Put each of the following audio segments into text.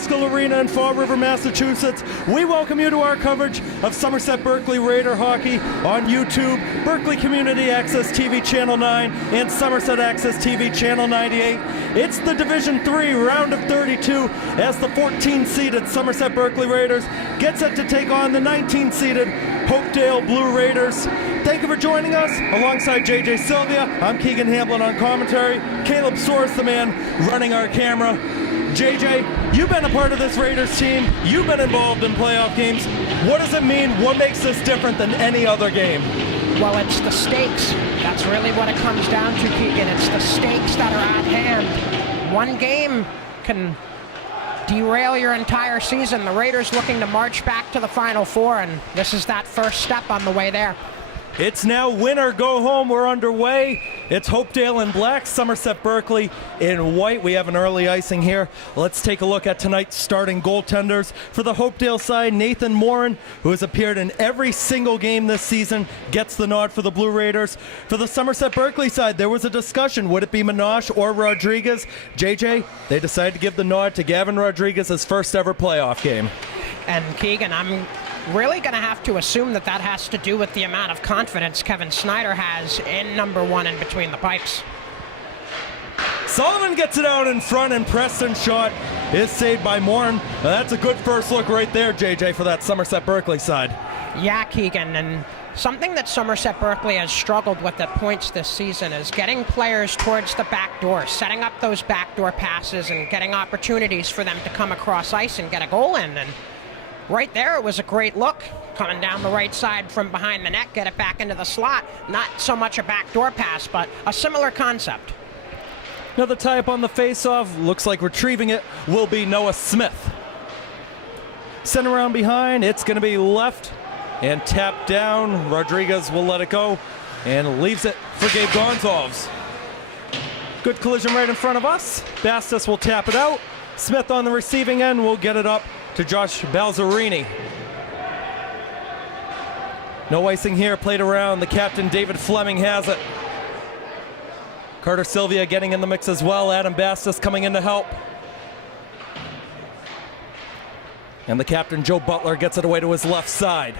Driscoll Arena in Fall River, Massachusetts. We welcome you to our coverage of Somerset Berkley Raider hockey on YouTube, Berkley Community Access TV Channel 9, and Somerset Access TV Channel 98. It's the Division 3 round of 32 as the 14-seeded Somerset Berkley Raiders get set to take on the 19-seeded Hopedale Blue Raiders. Thank you for joining us. Alongside JJ Silvia, I'm Keegan, Hamblett on commentary. Kaleb, Soares, the man running our camera. JJ, you've been a part of this Raiders team. You've been involved in playoff games. What does it mean? What makes this different than any other game? Well, it's the stakes. That's really what it comes down to, Keegan. It's the stakes that are at hand. One game can derail your entire season. The Raiders looking to march back to the Final Four, and this is that first step on the way there. It's now win or go home. We're underway. It's Hopedale in black, Somerset Berkley in white. We have an early icing here. Let's take a look at tonight's starting goaltenders. For the Hopedale side, Nathan Morin, who has appeared in every single game this season, gets the nod for the Blue Raiders. For the Somerset Berkley side, there was a discussion. Would it be Minash or Rodriguez? JJ, they decided to give the nod to Gavin Rodriguez's first ever playoff game. And Keegan, I'm really going to have to assume that that has to do with the amount of confidence Kevin Snyder has in number one in between the pipes. Sullivan gets it out in front, and Preston's shot is saved by Morin. Now that's a good first look right there, JJ, for that Somerset Berkley side. Yeah, Keegan, and something that Somerset Berkley has struggled with at points this season is getting players towards the back door, setting up those backdoor passes and getting opportunities for them to come across ice and get a goal in. And right there, it was a great look. Coming down the right side from behind the net, get it back into the slot. Not so much a backdoor pass, but a similar concept. Another tie-up on the face-off. Looks like retrieving it will be Noah Smith. Sent around behind. It's going to be left and tapped down. Rodriguez will let it go and leaves it for Gabe Gonzalez. Good collision right in front of us. Bastos will tap it out. Smith on the receiving end will get it up to Josh Balzerini. No icing here, played around. The captain, David Fleming, has it. Carter Silvia getting in the mix as well. Adam Bastos coming in to help. And the captain, Joe Butler, gets it away to his left side.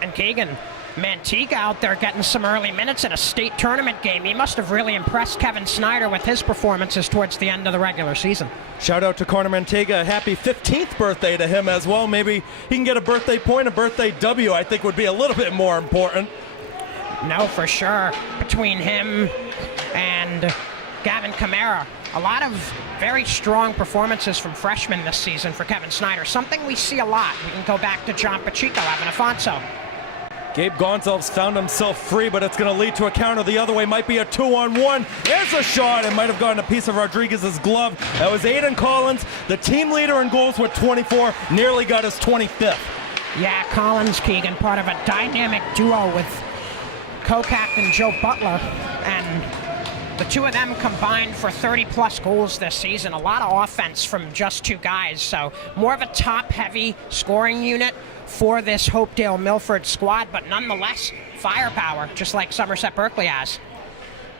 And Keegan, Manteca out there getting some early minutes in a state tournament game. He must have really impressed Kevin Snyder with his performances towards the end of the regular season. Shout out to Connor Manteca. A happy 15th birthday to him as well. Maybe he can get a birthday point, a birthday W, I think would be a little bit more important. No, for sure. Between him and Gavin Kamara, a lot of very strong performances from freshmen this season for Kevin Snyder. Something we see a lot. We can go back to John Pacheco, Evan Afonso. Gabe Gonzalez found himself free, but it's going to lead to a counter the other way. Might be a 2-on-1. There's a shot. It might have gotten a piece of Rodriguez's glove. That was Aiden Collins, the team leader in goals with 24, nearly got his 25th. Yeah, Collins, Keegan, part of a dynamic duo with co-captain Joe Butler, and the two of them combined for 30-plus goals this season. A lot of offense from just two guys, so more of a top-heavy scoring unit for this Hopedale Milford squad, but nonetheless, firepower, just like Somerset Berkley has.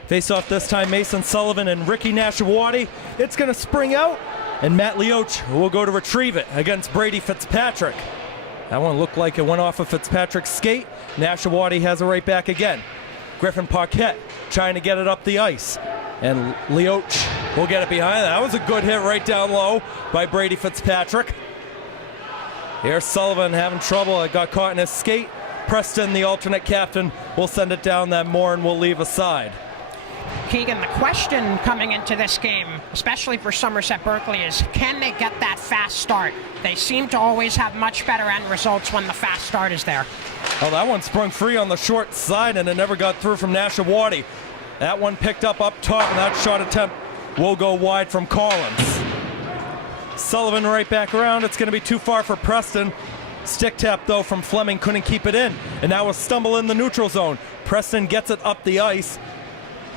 Face off this time, Mason Sullivan and Ricky Nashawati. It's going to spring out, and Matt Leoch will go to retrieve it against Brady Fitzpatrick. That one looked like it went off of Fitzpatrick's skate. Nashawati has it right back again. Griffin Paquette trying to get it up the ice, and Leoch will get it behind. That was a good hit right down low by Brady Fitzpatrick. Here's Sullivan having trouble. It got caught in his skate. Preston, the alternate captain, will send it down that Morin will leave aside. Keegan, the question coming into this game, especially for Somerset Berkley, is can they get that fast start? They seem to always have much better end results when the fast start is there. Oh, that one sprung free on the short side, and it never got through from Nashawati. That one picked up top, and that shot attempt will go wide from Collins. Sullivan right back around. It's going to be too far for Preston. Stick tap, though, from Fleming. Couldn't keep it in. And now a stumble in the neutral zone. Preston gets it up the ice.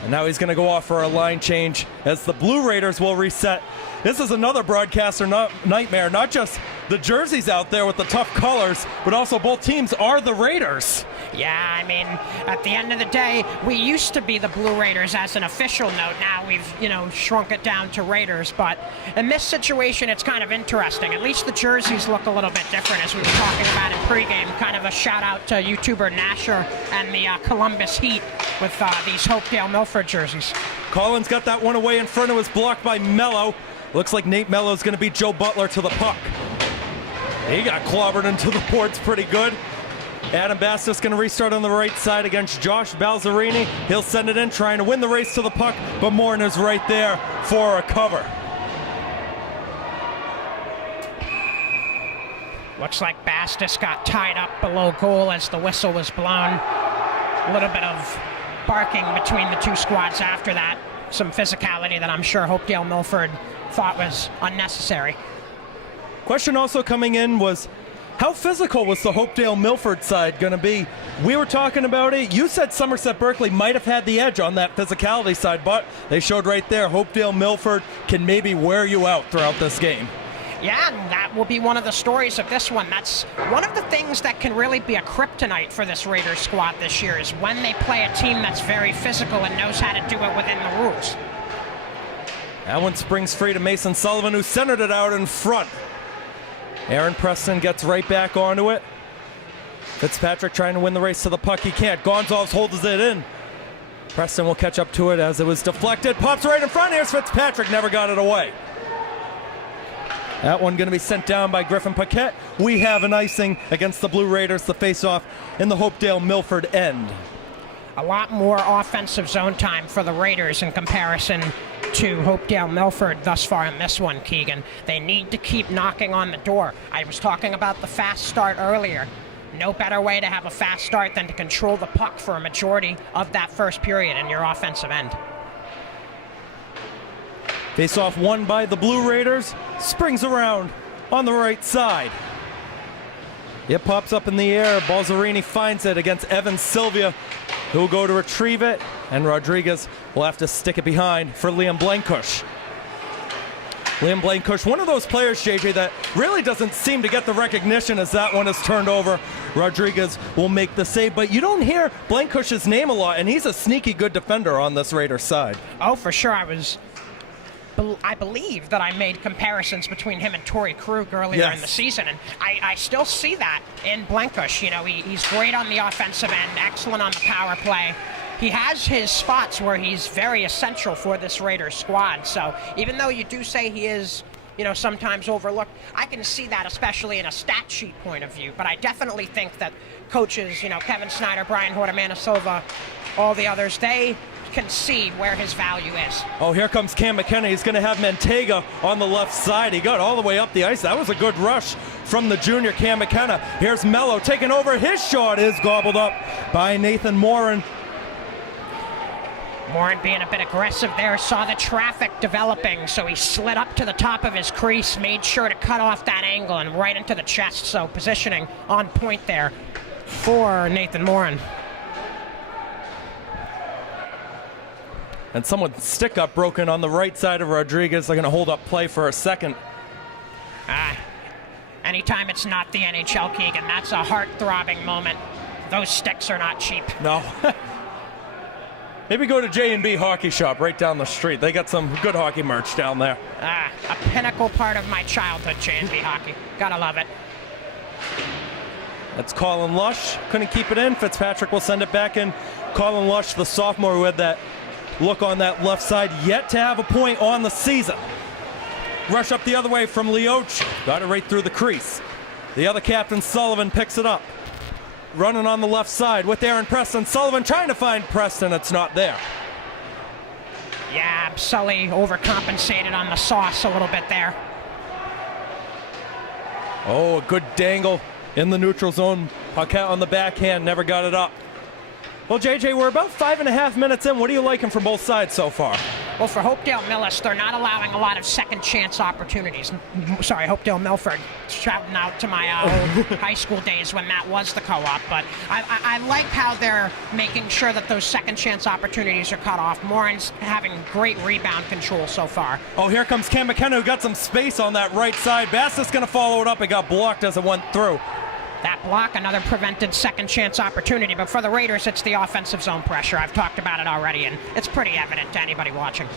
And now he's going to go off for a line change as the Blue Raiders will reset. This is another broadcaster nightmare. Not just the jerseys out there with the tough colors, but also both teams are the Raiders. Yeah, I mean, at the end of the day, we used to be the Blue Raiders as an official note. Now we've, shrunk it down to Raiders. But in this situation, it's kind of interesting. At least the jerseys look a little bit different, as we were talking about in pregame. Kind of a shout out to YouTuber Nasher and the Columbus Heat with these Hopedale Milford jerseys. Collins got that one away in front. It was blocked by Mello. Looks like Nate Mello's going to beat Joe Butler to the puck. He got clobbered into the boards pretty good. Adam Bastos going to restart on the right side against Josh Balzerini. He'll send it in, trying to win the race to the puck, but Morton is right there for a cover. Looks like Bastos got tied up below goal as the whistle was blown. A little bit of barking between the two squads after that. Some physicality that I'm sure Hopedale Milford thought was unnecessary. Question also coming in was, how physical was the Hopedale Milford side going to be? We were talking about it. You said Somerset Berkley might have had the edge on that physicality side, but they showed right there Hopedale Milford can maybe wear you out throughout this game. Yeah, and that will be one of the stories of this one. That's one of the things that can really be a kryptonite for this Raiders squad this year, is when they play a team that's very physical and knows how to do it within the rules. That one springs free to Mason Sullivan, who centered it out in front. Aaron Preston gets right back onto it. Fitzpatrick trying to win the race to the puck. He can't. Gonzalez holds it in. Preston will catch up to it as it was deflected. Pops right in front. Here's Fitzpatrick. Never got it away. That one going to be sent down by Griffin Paquette. We have an icing against the Blue Raiders, the face-off in the Hopedale Milford end. A lot more offensive zone time for the Raiders in comparison to Hopedale Milford thus far in this one, Keegan. They need to keep knocking on the door. I was talking about the fast start earlier. No better way to have a fast start than to control the puck for a majority of that first period in your offensive end. Face-off won by the Blue Raiders. Springs around on the right side. It pops up in the air. Balzerini finds it against Evan Silvia, who will go to retrieve it, and Rodriguez will have to stick it behind for Liam Blankush. Liam Blankush, one of those players, JJ, that really doesn't seem to get the recognition as that one is turned over. Rodriguez will make the save, but you don't hear Blankush's name a lot, and he's a sneaky good defender on this Raiders side. Oh, for sure. I believe that I made comparisons between him and Torrey Krug earlier in the season, and I still see that in Blankush. He's great on the offensive end, excellent on the power play. He has his spots where he's very essential for this Raiders squad, so even though you do say he is, sometimes overlooked, I can see that especially in a stat sheet point of view, but I definitely think that coaches, Kevin Snyder, Brian Hortamana Silva, all the others, they can see where his value is. Oh, here comes Cam McKenna. He's going to have Mantega on the left side. He got all the way up the ice. That was a good rush from the junior Cam McKenna. Here's Mello taking over. His shot is gobbled up by Nathan Morin. Morin being a bit aggressive there, saw the traffic developing, so he slid up to the top of his crease, made sure to cut off that angle and right into the chest, so positioning on point there for Nathan Morin. And someone's stick got broken on the right side of Rodriguez. They're going to hold up play for a second. Anytime it's not the NHL, Keegan, that's a heart-throbbing moment. Those sticks are not cheap. No. Maybe go to J&B Hockey Shop right down the street. They got some good hockey merch down there. A pinnacle part of my childhood, J&B Hockey. Gotta love it. That's Colin Lush. Couldn't keep it in. Fitzpatrick will send it back in. Colin Lush, the sophomore who had that look on that left side, yet to have a point on the season. Rush up the other way from Leoch. Got it right through the crease. The other captain, Sullivan, picks it up. Running on the left side with Aaron Preston. Sullivan trying to find Preston. It's not there. Yeah, Sully overcompensated on the sauce a little bit there. Oh, a good dangle in the neutral zone. Paquette on the backhand, never got it up. Well, JJ, we're about 5.5 minutes in. What are you liking from both sides so far? Well, for Hopedale Millis, they're not allowing a lot of second chance opportunities. Sorry, Hopedale Milford, shouting out to my old high school days when that was the co-op. But I like how they're making sure that those second chance opportunities are cut off. Morin's having great rebound control so far. Oh, here comes Cam McKenna, who got some space on that right side. Bastis going to follow it up. It got blocked as it went through. That block, another prevented second chance opportunity, but for the Raiders, it's the offensive zone pressure. I've talked about it already, and it's pretty evident to anybody watching.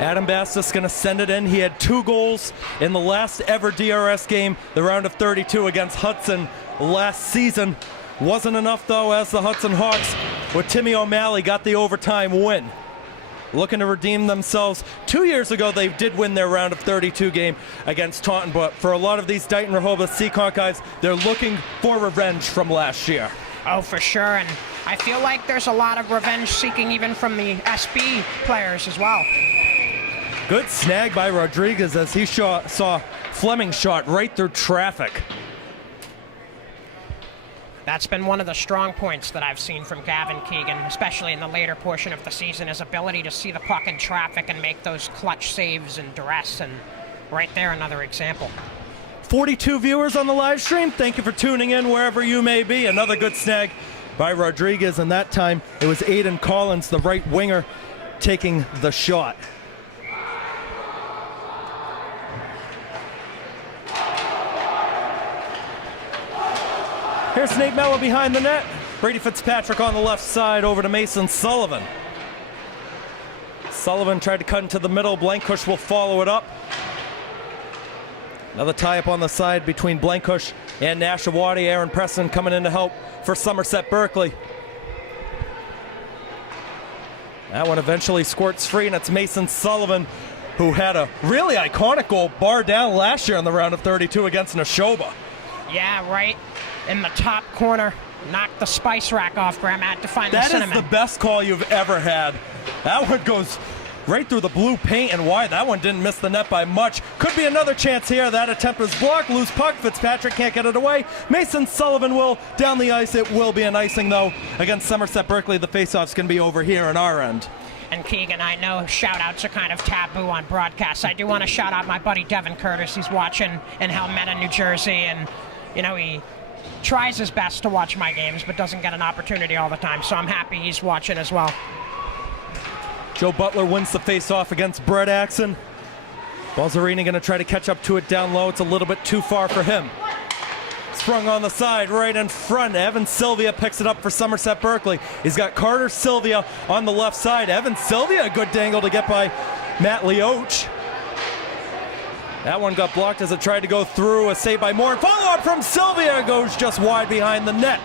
Adam Bastis going to send it in. He had 2 goals in the last ever DRS game, the round of 32 against Hudson last season. Wasn't enough, though, as the Hudson Hawks, with Timmy O'Malley, got the overtime win. Looking to redeem themselves. 2 years ago, they did win their round of 32 game against Taunton, but for a lot of these Dighton, Rehoboth, Seekonk guys, they're looking for revenge from last year. Oh, for sure, and I feel like there's a lot of revenge seeking even from the SB players as well. Good snag by Rodriguez as he saw Fleming shot right through traffic. That's been one of the strong points that I've seen from Gavin Keegan, especially in the later portion of the season, his ability to see the puck in traffic and make those clutch saves in duress, and right there, another example. 42 viewers on the live stream. Thank you for tuning in wherever you may be. Another good snag by Rodriguez, and that time it was Aiden Collins, the right winger, taking the shot. Here's Nate Mello behind the net. Brady Fitzpatrick on the left side over to Mason Sullivan. Sullivan tried to cut into the middle. Blankush will follow it up. Another tie-up on the side between Blankush and Nashawati. Aaron Preston coming in to help for Somerset Berkley. That one eventually squirts free, and it's Mason Sullivan, who had a really iconic goal bar down last year in the round of 32 against Neshoba. Yeah, right in the top corner. Knocked the spice rack off, Graham. Had to find the cinnamon. That is the best call you've ever had. That one goes right through the blue paint and wide. That one didn't miss the net by much. Could be another chance here. That attempt was blocked. Loose puck. Fitzpatrick can't get it away. Mason Sullivan will down the ice. It will be an icing, though. Against Somerset Berkley, the faceoff's going to be over here on our end. And Keegan, I know shout-outs are kind of taboo on broadcasts. I do want to shout out my buddy Devin Curtis. He's watching in Helmetta, New Jersey, and, you know, he tries his best to watch my games, but doesn't get an opportunity all the time, so I'm happy he's watching as well. Joe Butler wins the face-off against Brett Axon. Balzarini going to try to catch up to it down low. It's a little bit too far for him. Sprung on the side, right in front. Evan Silvia picks it up for Somerset Berkley. He's got Carter Silvia on the left side. Evan Silvia, a good dangle to get by Matt Leoch. That one got blocked as it tried to go through. A save by Moore. Follow-up from Silvia goes just wide behind the net.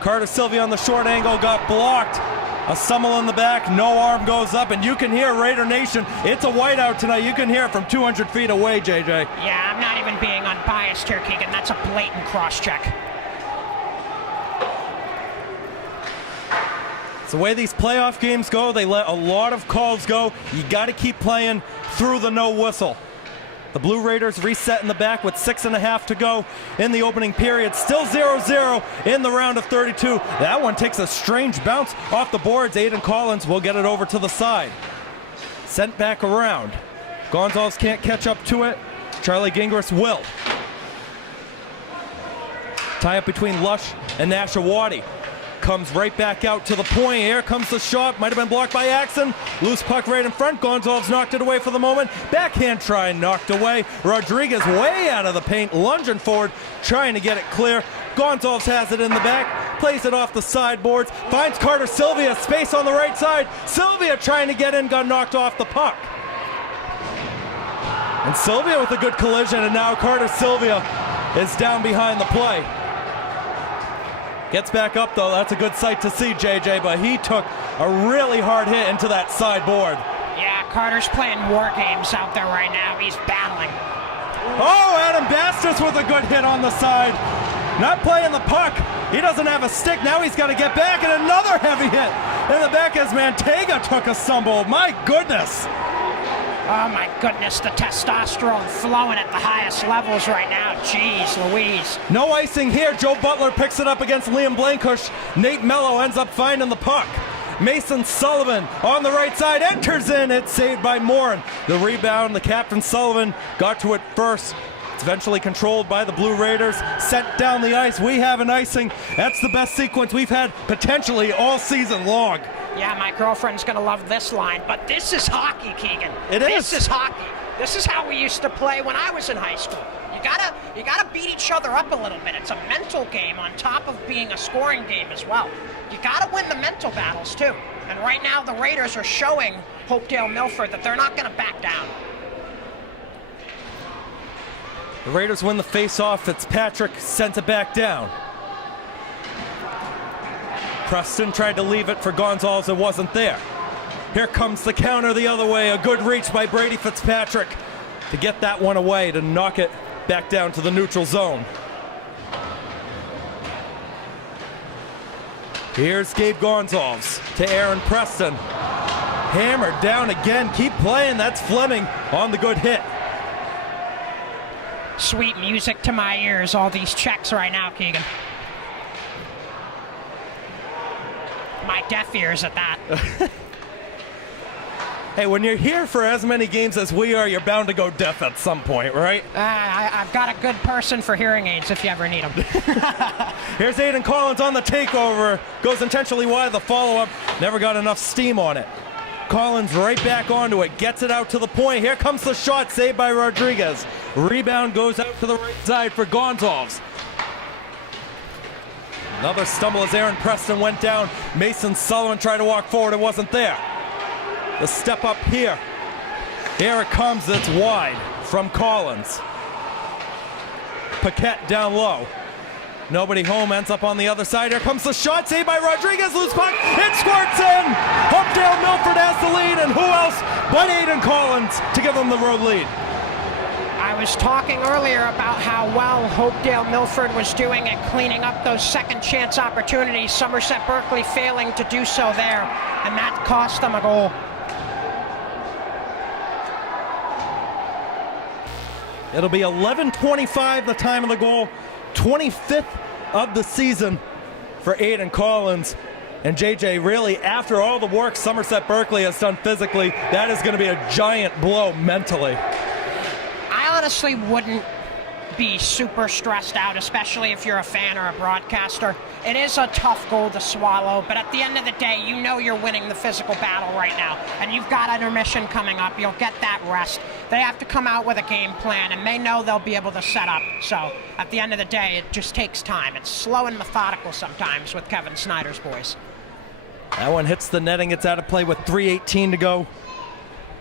Carter Silvia on the short angle got blocked. A Summel in the back, no arm goes up, and you can hear Raider Nation. It's a whiteout tonight. You can hear it from 200 feet away, JJ. Yeah, I'm not even being unbiased here, Keegan. That's a blatant cross-check. It's the way these playoff games go. They let a lot of calls go. You got to keep playing through the no whistle. The Blue Raiders reset in the back with 6.5 to go in the opening period. Still 0-0 in the round of 32. That one takes a strange bounce off the boards. Aiden Collins will get it over to the side. Sent back around. Gonzalez can't catch up to it. Charlie Gingras will. Tie up between Lush and Nashawati. Comes right back out to the point. Here comes the shot. Might have been blocked by Axon. Loose puck right in front. Gonzalez knocked it away for the moment. Backhand try knocked away. Rodriguez way out of the paint, lunging forward, trying to get it clear. Gonzalez has it in the back, plays it off the sideboards, finds Carter Silvia, space on the right side. Silvia trying to get in, got knocked off the puck. And Silvia with a good collision, and now Carter Silvia is down behind the play. Gets back up, though. That's a good sight to see, JJ, but he took a really hard hit into that sideboard. Yeah, Carter's playing war games out there right now. He's battling. Oh, Adam Bastis with a good hit on the side. Not playing the puck. He doesn't have a stick. Now he's got to get back, and another heavy hit in the back as Mantega took a stumble. My goodness. Oh my goodness, the testosterone flowing at the highest levels right now. Jeez Louise. No icing here. Joe Butler picks it up against Liam Blankush. Nate Mello ends up finding the puck. Mason Sullivan on the right side, enters in, it's saved by Morin. The rebound, the captain Sullivan got to it first. It's eventually controlled by the Blue Raiders, sent down the ice. We have an icing. That's the best sequence we've had potentially all season long. Yeah, my girlfriend's gonna love this line, but this is hockey, Keegan. This is hockey. This is how we used to play when I was in high school. You gotta beat each other up a little bit. It's a mental game on top of being a scoring game as well. You gotta win the mental battles too. And right now the Raiders are showing Hopedale Milford that they're not gonna back down. The Raiders win the face-off. Fitzpatrick sends it back down. Preston tried to leave it for Gonzalez. It wasn't there. Here comes the counter the other way. A good reach by Brady Fitzpatrick to get that one away, to knock it back down to the neutral zone. Here's Gabe Gonzalez to Aaron Preston. Hammered down again. Keep playing. That's Fleming on the good hit. Sweet music to my ears, all these checks right now, Keegan. My deaf ears at that. Hey, when you're here for as many games as we are, you're bound to go deaf at some point, right? I've got a good person for hearing aids if you ever need them. Here's Aiden Collins on the takeover. Goes intentionally wide, the follow-up. Never got enough steam on it. Collins right back onto it, gets it out to the point. Here comes the shot, saved by Rodriguez. Rebound goes out to the right side for Gonzalez. Another stumble as Aaron Preston went down. Mason Sullivan tried to walk forward, it wasn't there. The step up here. Here it comes, it's wide from Collins. Paquette down low. Nobody home, ends up on the other side. Here comes the shot, saved by Rodriguez, loose puck, it squirts in! Hopedale Milford has the lead, and who else but Aiden Collins to give them the road lead. I was talking earlier about how well Hopedale Milford was doing at cleaning up those second chance opportunities. Somerset Berkley failing to do so there, and that cost them a goal. It'll be 11:25 the time of the goal, 25th of the season for Aiden Collins. And JJ, really, after all the work Somerset Berkley has done physically, that is going to be a giant blow mentally. I honestly wouldn't be super stressed out, especially if you're a fan or a broadcaster. It is a tough goal to swallow, but at the end of the day, you know you're winning the physical battle right now, and you've got intermission coming up. You'll get that rest. They have to come out with a game plan, and they know they'll be able to set up. So at the end of the day, it just takes time. It's slow and methodical sometimes with Kevin Snyder's boys. That one hits the netting. It's out of play with 3:18 to go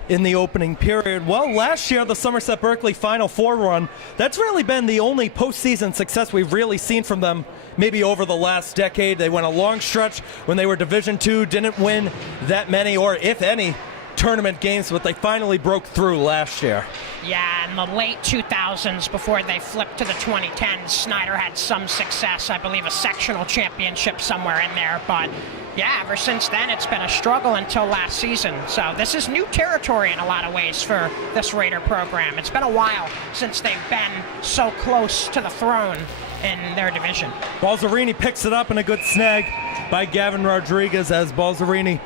in the opening period. Well, last year, the Somerset Berkley Final Four run, that's really been the only postseason success we've really seen from them, maybe over the last decade. They went a long stretch when they were Division II, didn't win that many, or if any, tournament games, but they finally broke through last year. Yeah, in the late 2000s, before they flipped to the 2010s, Snyder had some success. I believe a sectional championship somewhere in there, but yeah, ever since then, it's been a struggle until last season. So this is new territory in a lot of ways for this Raider program. It's been a while since they've been so close to the throne in their division. Balzerini picks it up, and a good snag by Gavin Rodriguez as Balzerini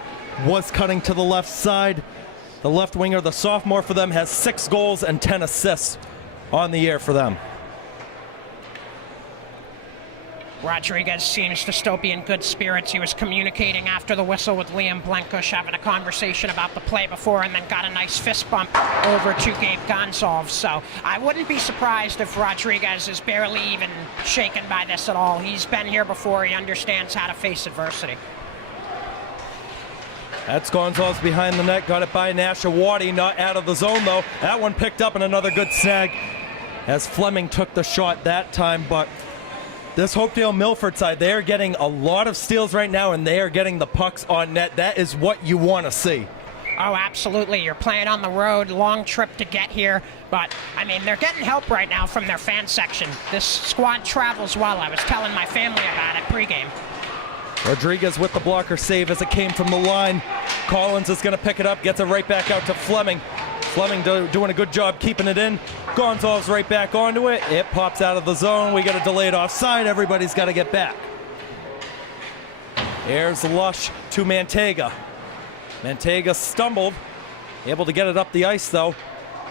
was cutting to the left side. The left winger, the sophomore for them, has 6 goals and 10 assists on the year for them. Rodriguez seems to still be in good spirits. He was communicating after the whistle with Liam Blenkush, having a conversation about the play before, and then got a nice fist bump over to Gabe Gonzalez. So I wouldn't be surprised if Rodriguez is barely even shaken by this at all. He's been here before. He understands how to face adversity. That's Gonzalez behind the net, got it by Nashawati, not out of the zone though. That one picked up, and another good snag as Fleming took the shot that time. But this Hopedale Milford side, they are getting a lot of steals right now, and they are getting the pucks on net. That is what you want to see. Oh, absolutely. You're playing on the road, long trip to get here. But, I mean, they're getting help right now from their fan section. This squad travels well. I was telling my family about it pregame. Rodriguez with the blocker save as it came from the line. Collins is going to pick it up, gets it right back out to Fleming. Fleming doing a good job keeping it in. Gonzalez right back onto it. It pops out of the zone. We got a delayed offside. Everybody's got to get back. Here's Lush to Mantega. Mantega stumbled, able to get it up the ice though.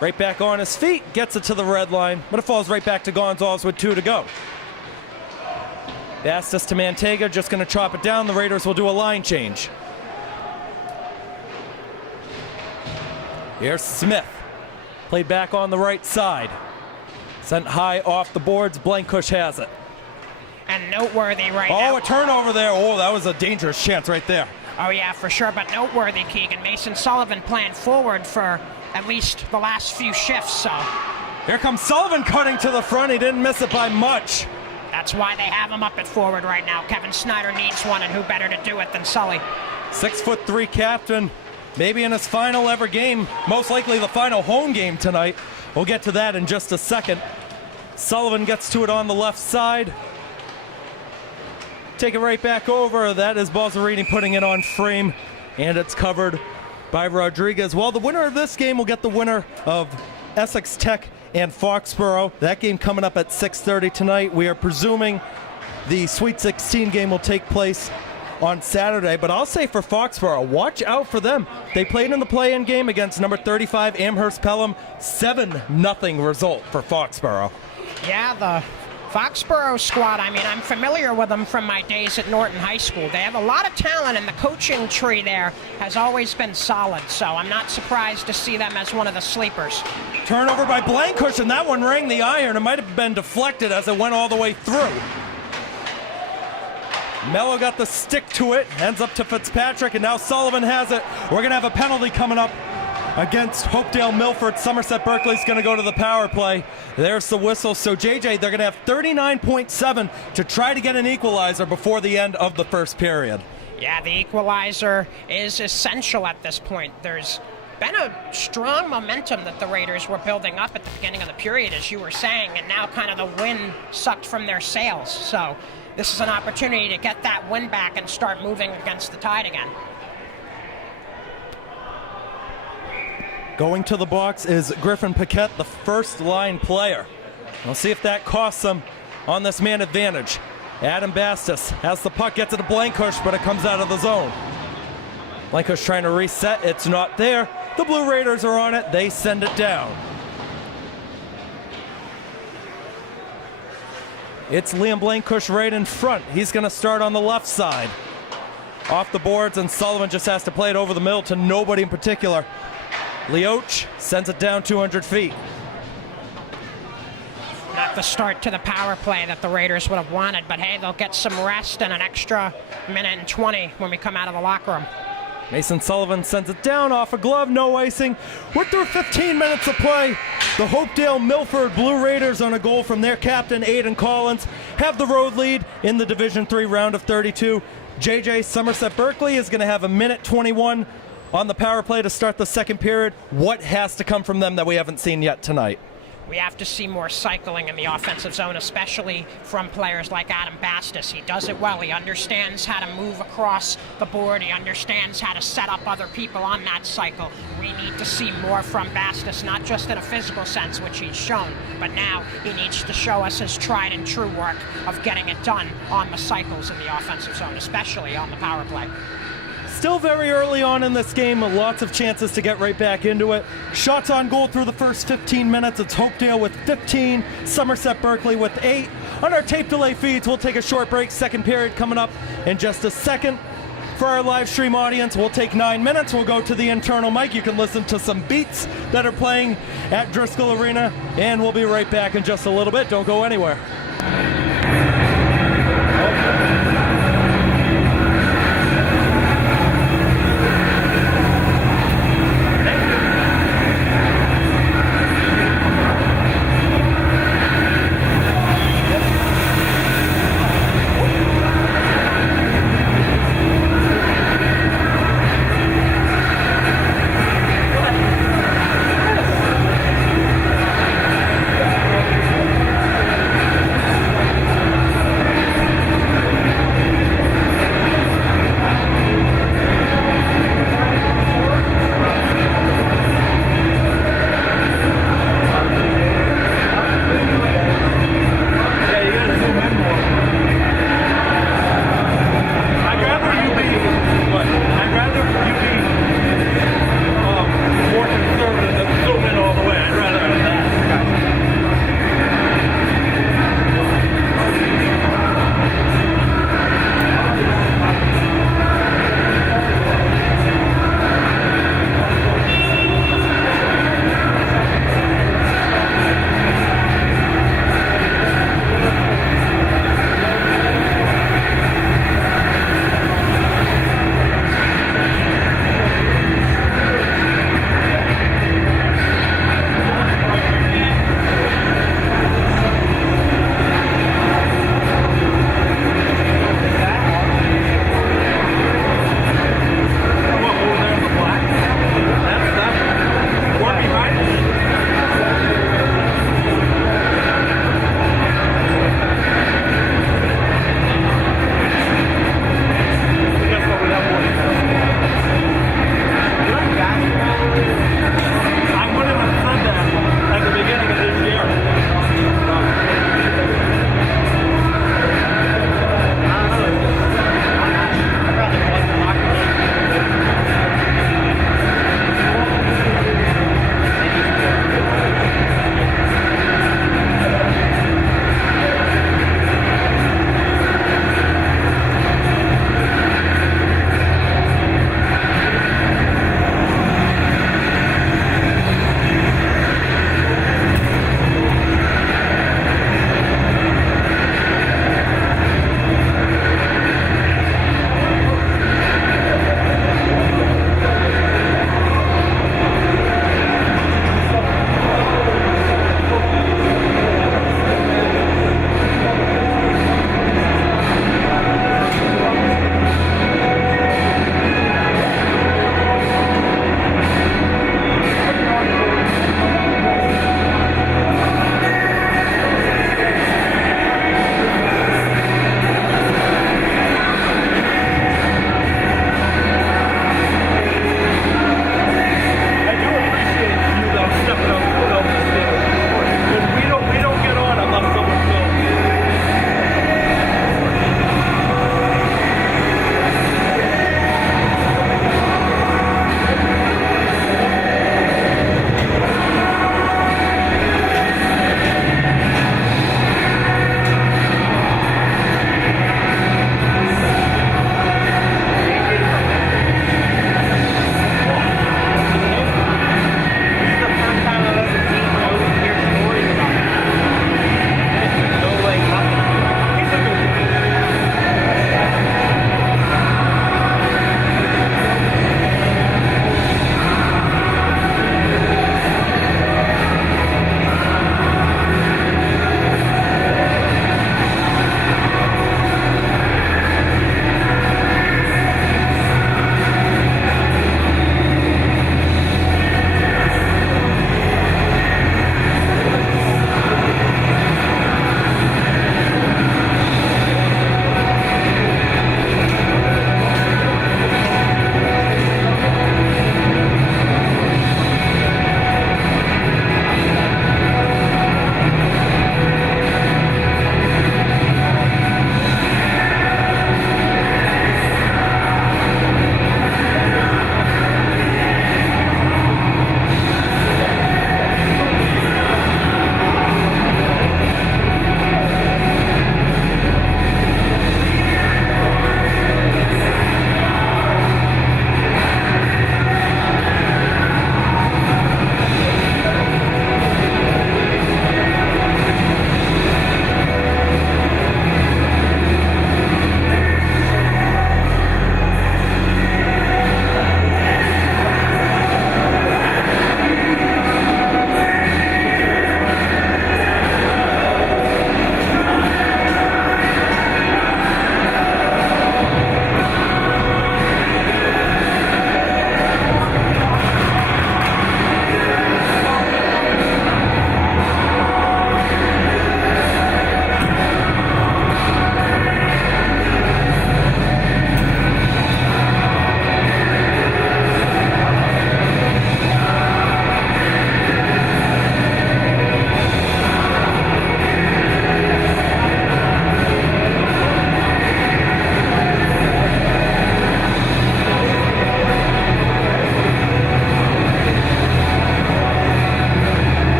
Right back on his feet, gets it to the red line, but it falls right back to Gonzalez with 2 to go. Bastos to Mantega, just going to chop it down. The Raiders will do a line change. Here's Smith. Played back on the right side. Sent high off the boards. Blankush has it. And noteworthy right now. Oh, a turnover there. Oh, that was a dangerous chance right there. Oh, yeah, for sure. But noteworthy, Keegan. Mason Sullivan playing forward for at least the last few shifts. So here comes Sullivan cutting to the front. He didn't miss it by much. That's why they have him up at forward right now. Kevin Snyder needs one, and who better to do it than Sully? 6'3" captain. Maybe in his final ever game, most likely the final home game tonight. We'll get to that in just a second. Sullivan gets to it on the left side. Take it right back over. That is Balzerini putting it on frame, and it's covered by Rodriguez. Well, the winner of this game will get the winner of Essex Tech and Foxborough. That game coming up at 6:30 tonight. We are presuming the Sweet 16 game will take place on Saturday, but I'll say for Foxborough, watch out for them. They played in the play-in game against number 35 Amherst Pelham. 7-0 result for Foxborough. Yeah, the Foxborough squad, I mean, I'm familiar with them from my days at Norton High School. They have a lot of talent, and the coaching tree there has always been solid, so I'm not surprised to see them as one of the sleepers. Turnover by Blankush, and that one rang the iron. It might have been deflected as it went all the way through. Mello got the stick to it, ends up to Fitzpatrick, and now Sullivan has it. We're going to have a penalty coming up against Hopedale Milford. Somerset Berkley's going to go to the power play. There's the whistle. So JJ, they're going to have 39.7 to try to get an equalizer before the end of the first period. Yeah, the equalizer is essential at this point. There's been a strong momentum that the Raiders were building up at the beginning of the period, as you were saying, and now kind of the wind sucked from their sails. So this is an opportunity to get that wind back and start moving against the tide again. Going to the box is Griffin Paquette, the first line player. We'll see if that costs them on this man advantage. Adam Bastos has the puck, gets it to Blankush, but it comes out of the zone. Blankush trying to reset, it's not there. The Blue Raiders are on it, they send it down. It's Liam Blankush right in front. He's going to start on the left side. Off the boards, and Sullivan just has to play it over the middle to nobody in particular. Leoch sends it down 200 feet. Not the start to the power play that the Raiders would have wanted, but hey, they'll get some rest and an extra minute and 20 when we come out of the locker room. Mason Sullivan sends it down off a glove, no icing. We're through 15 minutes of play. The Hopedale Milford Blue Raiders on a goal from their captain, Aiden Collins, have the road lead in the Division III round of 32. JJ, Somerset Berkley is going to have a minute 21 on the power play to start the second period. What has to come from them that we haven't seen yet tonight? We have to see more cycling in the offensive zone, especially from players like Adam Bastos. He does it well. He understands how to move across the board. He understands how to set up other people on that cycle. We need to see more from Bastos, not just in a physical sense, which he's shown, but now he needs to show us his tried and true work of getting it done on the cycles in the offensive zone, especially on the power play. Still very early on in this game, lots of chances to get right back into it. Shots on goal through the first 15 minutes. It's Hopedale with 15, Somerset Berkley with 8. On our tape delay feeds, we'll take a short break. Second period coming up in just a second. For our live stream audience, we'll take 9 minutes. We'll go to the internal mic. You can listen to some beats that are playing at Driscoll Arena, and we'll be right back in just a little bit. Don't go anywhere.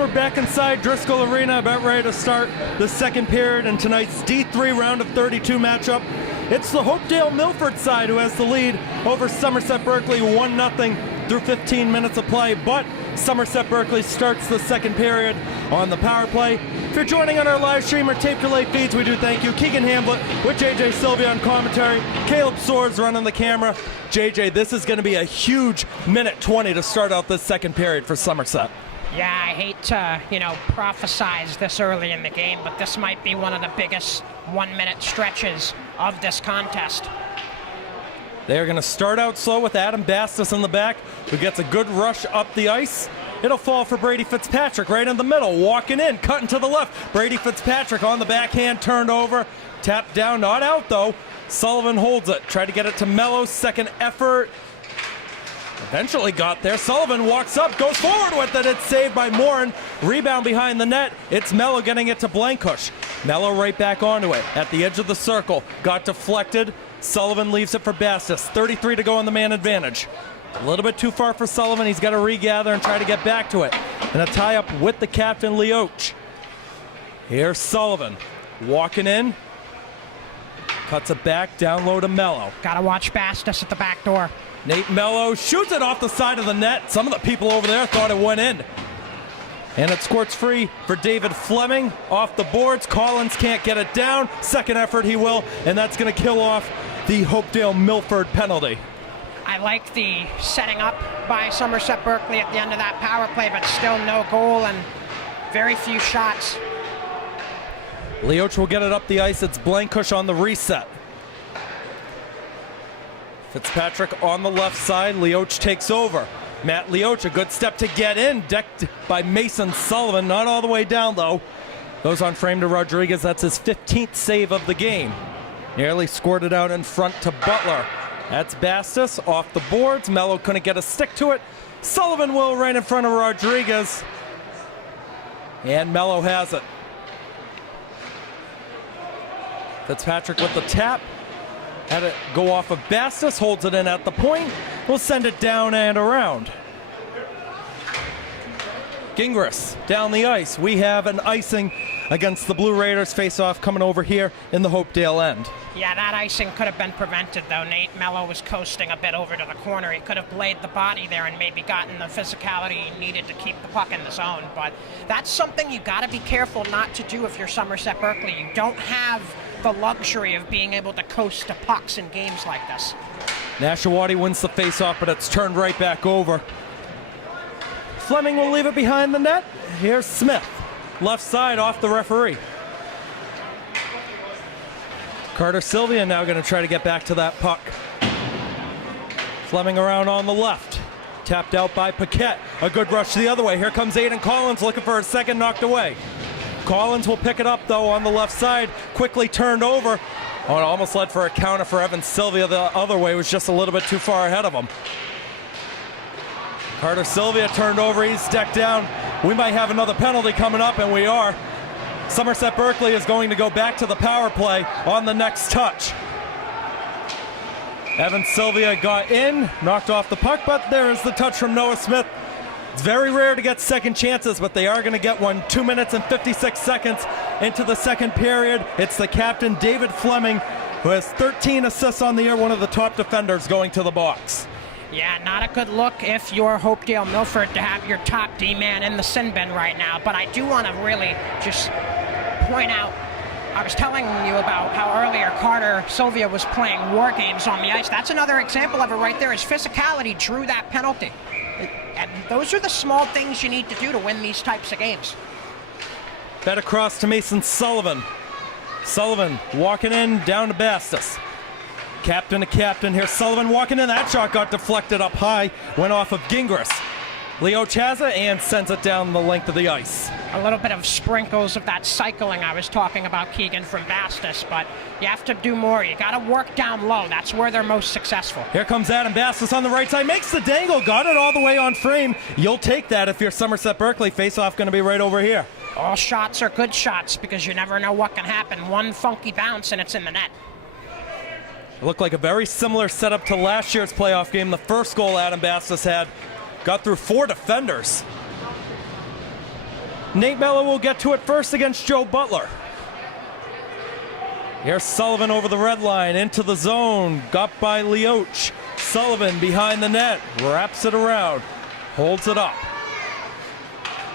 we're back inside Driscoll Arena, about ready to start the second period in tonight's D3 round of 32 matchup. It's the Hopedale Milford side who has the lead over Somerset Berkley 1-0 through 15 minutes of play, but Somerset Berkley starts the second period on the power play. If you're joining on our live stream or tape delay feeds, we do thank you. Keegan Hamblett with JJ Silvia on commentary. Kaleb Soares running the camera. JJ, this is going to be a huge minute 20 to start out this second period for Somerset. Yeah, I hate to, prophesize this early in the game, but this might be one of the biggest 1 minute stretches of this contest. They are going to start out slow with Adam Bastis in the back, who gets a good rush up the ice. It'll fall for Brady Fitzpatrick right in the middle, walking in, cutting to the left. Brady Fitzpatrick on the backhand, turned over, tapped down, not out though. Sullivan holds it, tried to get it to Mello, second effort. Eventually got there. Sullivan walks up, goes forward with it. It's saved by Morin. Rebound behind the net. It's Mello getting it to Blankush. Mello right back onto it. At the edge of the circle. Got deflected. Sullivan leaves it for Bastis. 33 to go on the man advantage. A little bit too far for Sullivan. He's got to regather and try to get back to it. And a tie-up with the captain, Leoch. Here's Sullivan. Walking in. Cuts it back, down low to Mello. Gotta watch Bastis at the back door. Nate Mello shoots it off the side of the net. Some of the people over there thought it went in. And it squirts free for David Fleming. Off the boards, Collins can't get it down. Second effort he will, and that's going to kill off the Hopedale Milford penalty. I like the setting up by Somerset Berkley at the end of that power play, but still no goal and very few shots. Leoch will get it up the ice. It's Blankush on the reset. Fitzpatrick on the left side. Leoch takes over. Matt Leoch, a good step to get in. Decked by Mason Sullivan. Not all the way down, though. Goes on frame to Rodriguez. That's his 15th save of the game. Nearly scored it out in front to Butler. That's Bastis off the boards. Mello couldn't get a stick to it. Sullivan will right in front of Rodriguez. And Mello has it. Fitzpatrick with the tap. Had it go off of Bastis, holds it in at the point. We'll send it down and around. Gingras down the ice. We have an icing against the Blue Raiders face-off coming over here in the Hopedale end. Yeah, that icing could have been prevented, though. Nate Mello was coasting a bit over to the corner. He could have bladed the body there and maybe gotten the physicality he needed to keep the puck in the zone. But that's something you got to be careful not to do if you're Somerset Berkley. You don't have the luxury of being able to coast to pucks in games like this. Nashawati wins the face-off, but it's turned right back over. Fleming will leave it behind the net. Here's Smith. Left side off the referee. Carter Silvia now going to try to get back to that puck. Fleming around on the left. Tapped out by Paquette. A good rush the other way. Here comes Aiden Collins looking for a second, knocked away. Collins will pick it up though on the left side. Quickly turned over. Oh, it almost led for a counter for Evan Silvia. The other way was just a little bit too far ahead of him. Carter Silvia turned over. He's decked down. We might have another penalty coming up, and we are. Somerset Berkley is going to go back to the power play on the next touch. Evan Silvia got in, knocked off the puck, but there is the touch from Noah Smith. It's very rare to get second chances, but they are going to get one. 2 minutes and 56 seconds into the second period. It's the captain, David Fleming, who has 13 assists on the year, one of the top defenders going to the box. Yeah, not a good look if you're Hopedale Milford to have your top D-man in the sin bin right now, but I do want to really just point out, I was telling you about how earlier Carter Silvia was playing war games on the ice. That's another example of it right there. His physicality drew that penalty. And those are the small things you need to do to win these types of games. Fed across to Mason Sullivan. Sullivan walking in, down to Bastis. Captain to captain here. Sullivan walking in. That shot got deflected up high. Went off of Gingras. Leoch has it and sends it down the length of the ice. A little bit of sprinkles of that cycling I was talking about, Keegan, from Bastis, but you have to do more. You got to work down low. That's where they're most successful. Here comes Adam Bastis on the right side. Makes the dangle. Got it all the way on frame. You'll take that if you're Somerset Berkley. Face-off going to be right over here. All shots are good shots because you never know what can happen. One funky bounce and it's in the net. It looked like a very similar setup to last year's playoff game. The first goal Adam Bastis had got through 4 defenders. Nate Mello will get to it first against Joe Butler. Here's Sullivan over the red line, into the zone, got by Leoch. Sullivan behind the net, wraps it around, holds it up.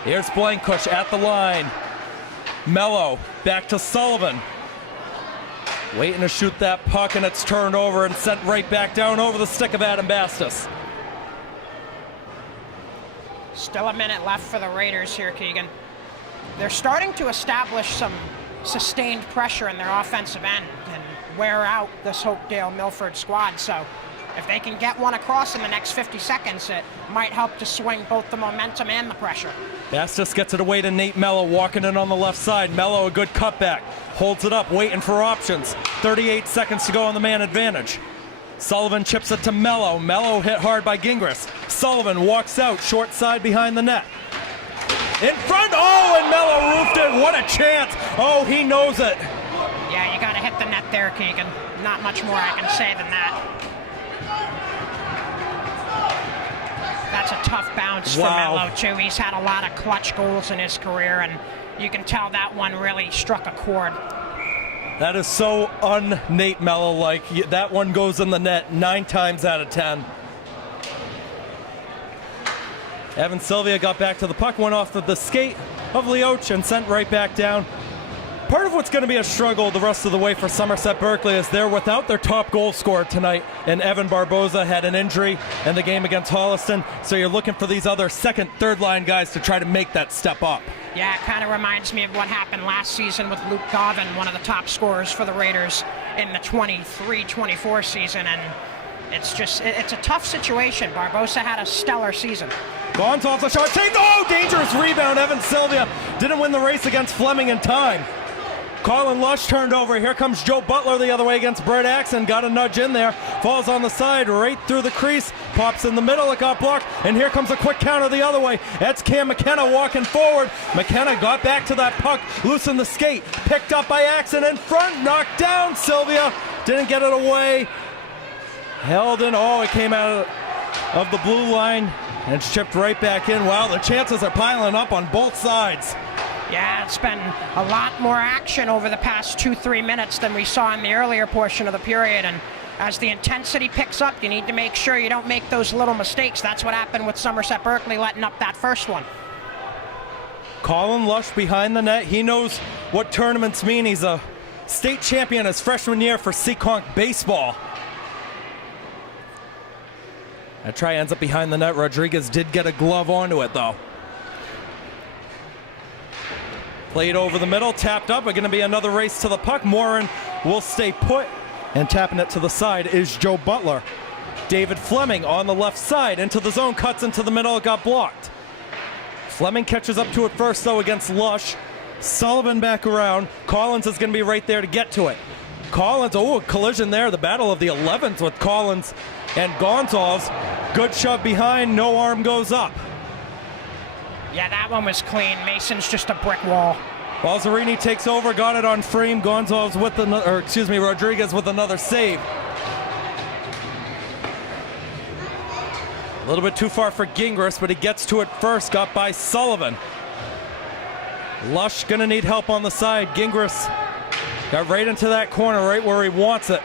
Here's Blankush at the line. Mello back to Sullivan. Waiting to shoot that puck, and it's turned over and sent right back down over the stick of Adam Bastos. Still a minute left for the Raiders here, Keegan. They're starting to establish some sustained pressure in their offensive end and wear out this Hopedale Milford squad. So if they can get one across in the next 50 seconds, it might help to swing both the momentum and the pressure. Bastos gets it away to Nate Mello, walking in on the left side. Mello, a good cutback, holds it up, waiting for options. 38 seconds to go on the man advantage. Sullivan chips it to Mello. Mello hit hard by Gingras. Sullivan walks out, short side behind the net. In front, oh, and Mello roofed it. What a chance. Oh, he knows it. Yeah, you gotta hit the net there, Keegan. Not much more I can say than that. That's a tough bounce for Mello, too. He's had a lot of clutch goals in his career, and you can tell that one really struck a chord. That is so un-Nate Mello-like. That one goes in the net 9 times out of 10. Evan Silvia got back to the puck, went off the skate of Leoch and sent right back down. Part of what's going to be a struggle the rest of the way for Somerset Berkley is they're without their top goal scorer tonight, and Evan Barboza had an injury in the game against Holliston, so you're looking for these other second, third line guys to try to make that step up. Yeah, it kind of reminds me of what happened last season with Luke Govin, one of the top scorers for the Raiders in the 23-24 season, and it's a tough situation. Barboza had a stellar season. Gonzalez a shot, take, oh, dangerous rebound. Evan Silvia didn't win the race against Fleming in time. Colin Lush turned over. Here comes Joe Butler the other way against Brett Axon. Got a nudge in there. Falls on the side, right through the crease. Pops in the middle. It got blocked. And here comes a quick counter the other way. That's Cam McKenna walking forward. McKenna got back to that puck. Loosened the skate. Picked up by Axon in front. Knocked down. Silvia didn't get it away. Held in. Oh, it came out of the blue line and chipped right back in. Wow, the chances are piling up on both sides. Yeah, it's been a lot more action over the past 2-3 minutes than we saw in the earlier portion of the period, and as the intensity picks up, you need to make sure you don't make those little mistakes. That's what happened with Somerset Berkley letting up that first one. Colin Lush behind the net. He knows what tournaments mean. He's a state champion his freshman year for Seekonk baseball. That try ends up behind the net. Rodriguez did get a glove onto it, though. Played over the middle, tapped up. Going to be another race to the puck. Morin will stay put, and tapping it to the side is Joe Butler. David Fleming on the left side, into the zone, cuts into the middle, it got blocked. Fleming catches up to it first, though, against Lush. Sullivan back around. Collins is going to be right there to get to it. Collins, oh, a collision there. The battle of the 11th with Collins and Gonzalez. Good shove behind, no arm goes up. Yeah, that one was clean. Mason's just a brick wall. Balzerini takes over, got it on frame. Gonzalez with Rodriguez with another save. A little bit too far for Gingras, but he gets to it first, got by Sullivan. Lush gonna need help on the side. Gingras got right into that corner, right where he wants it.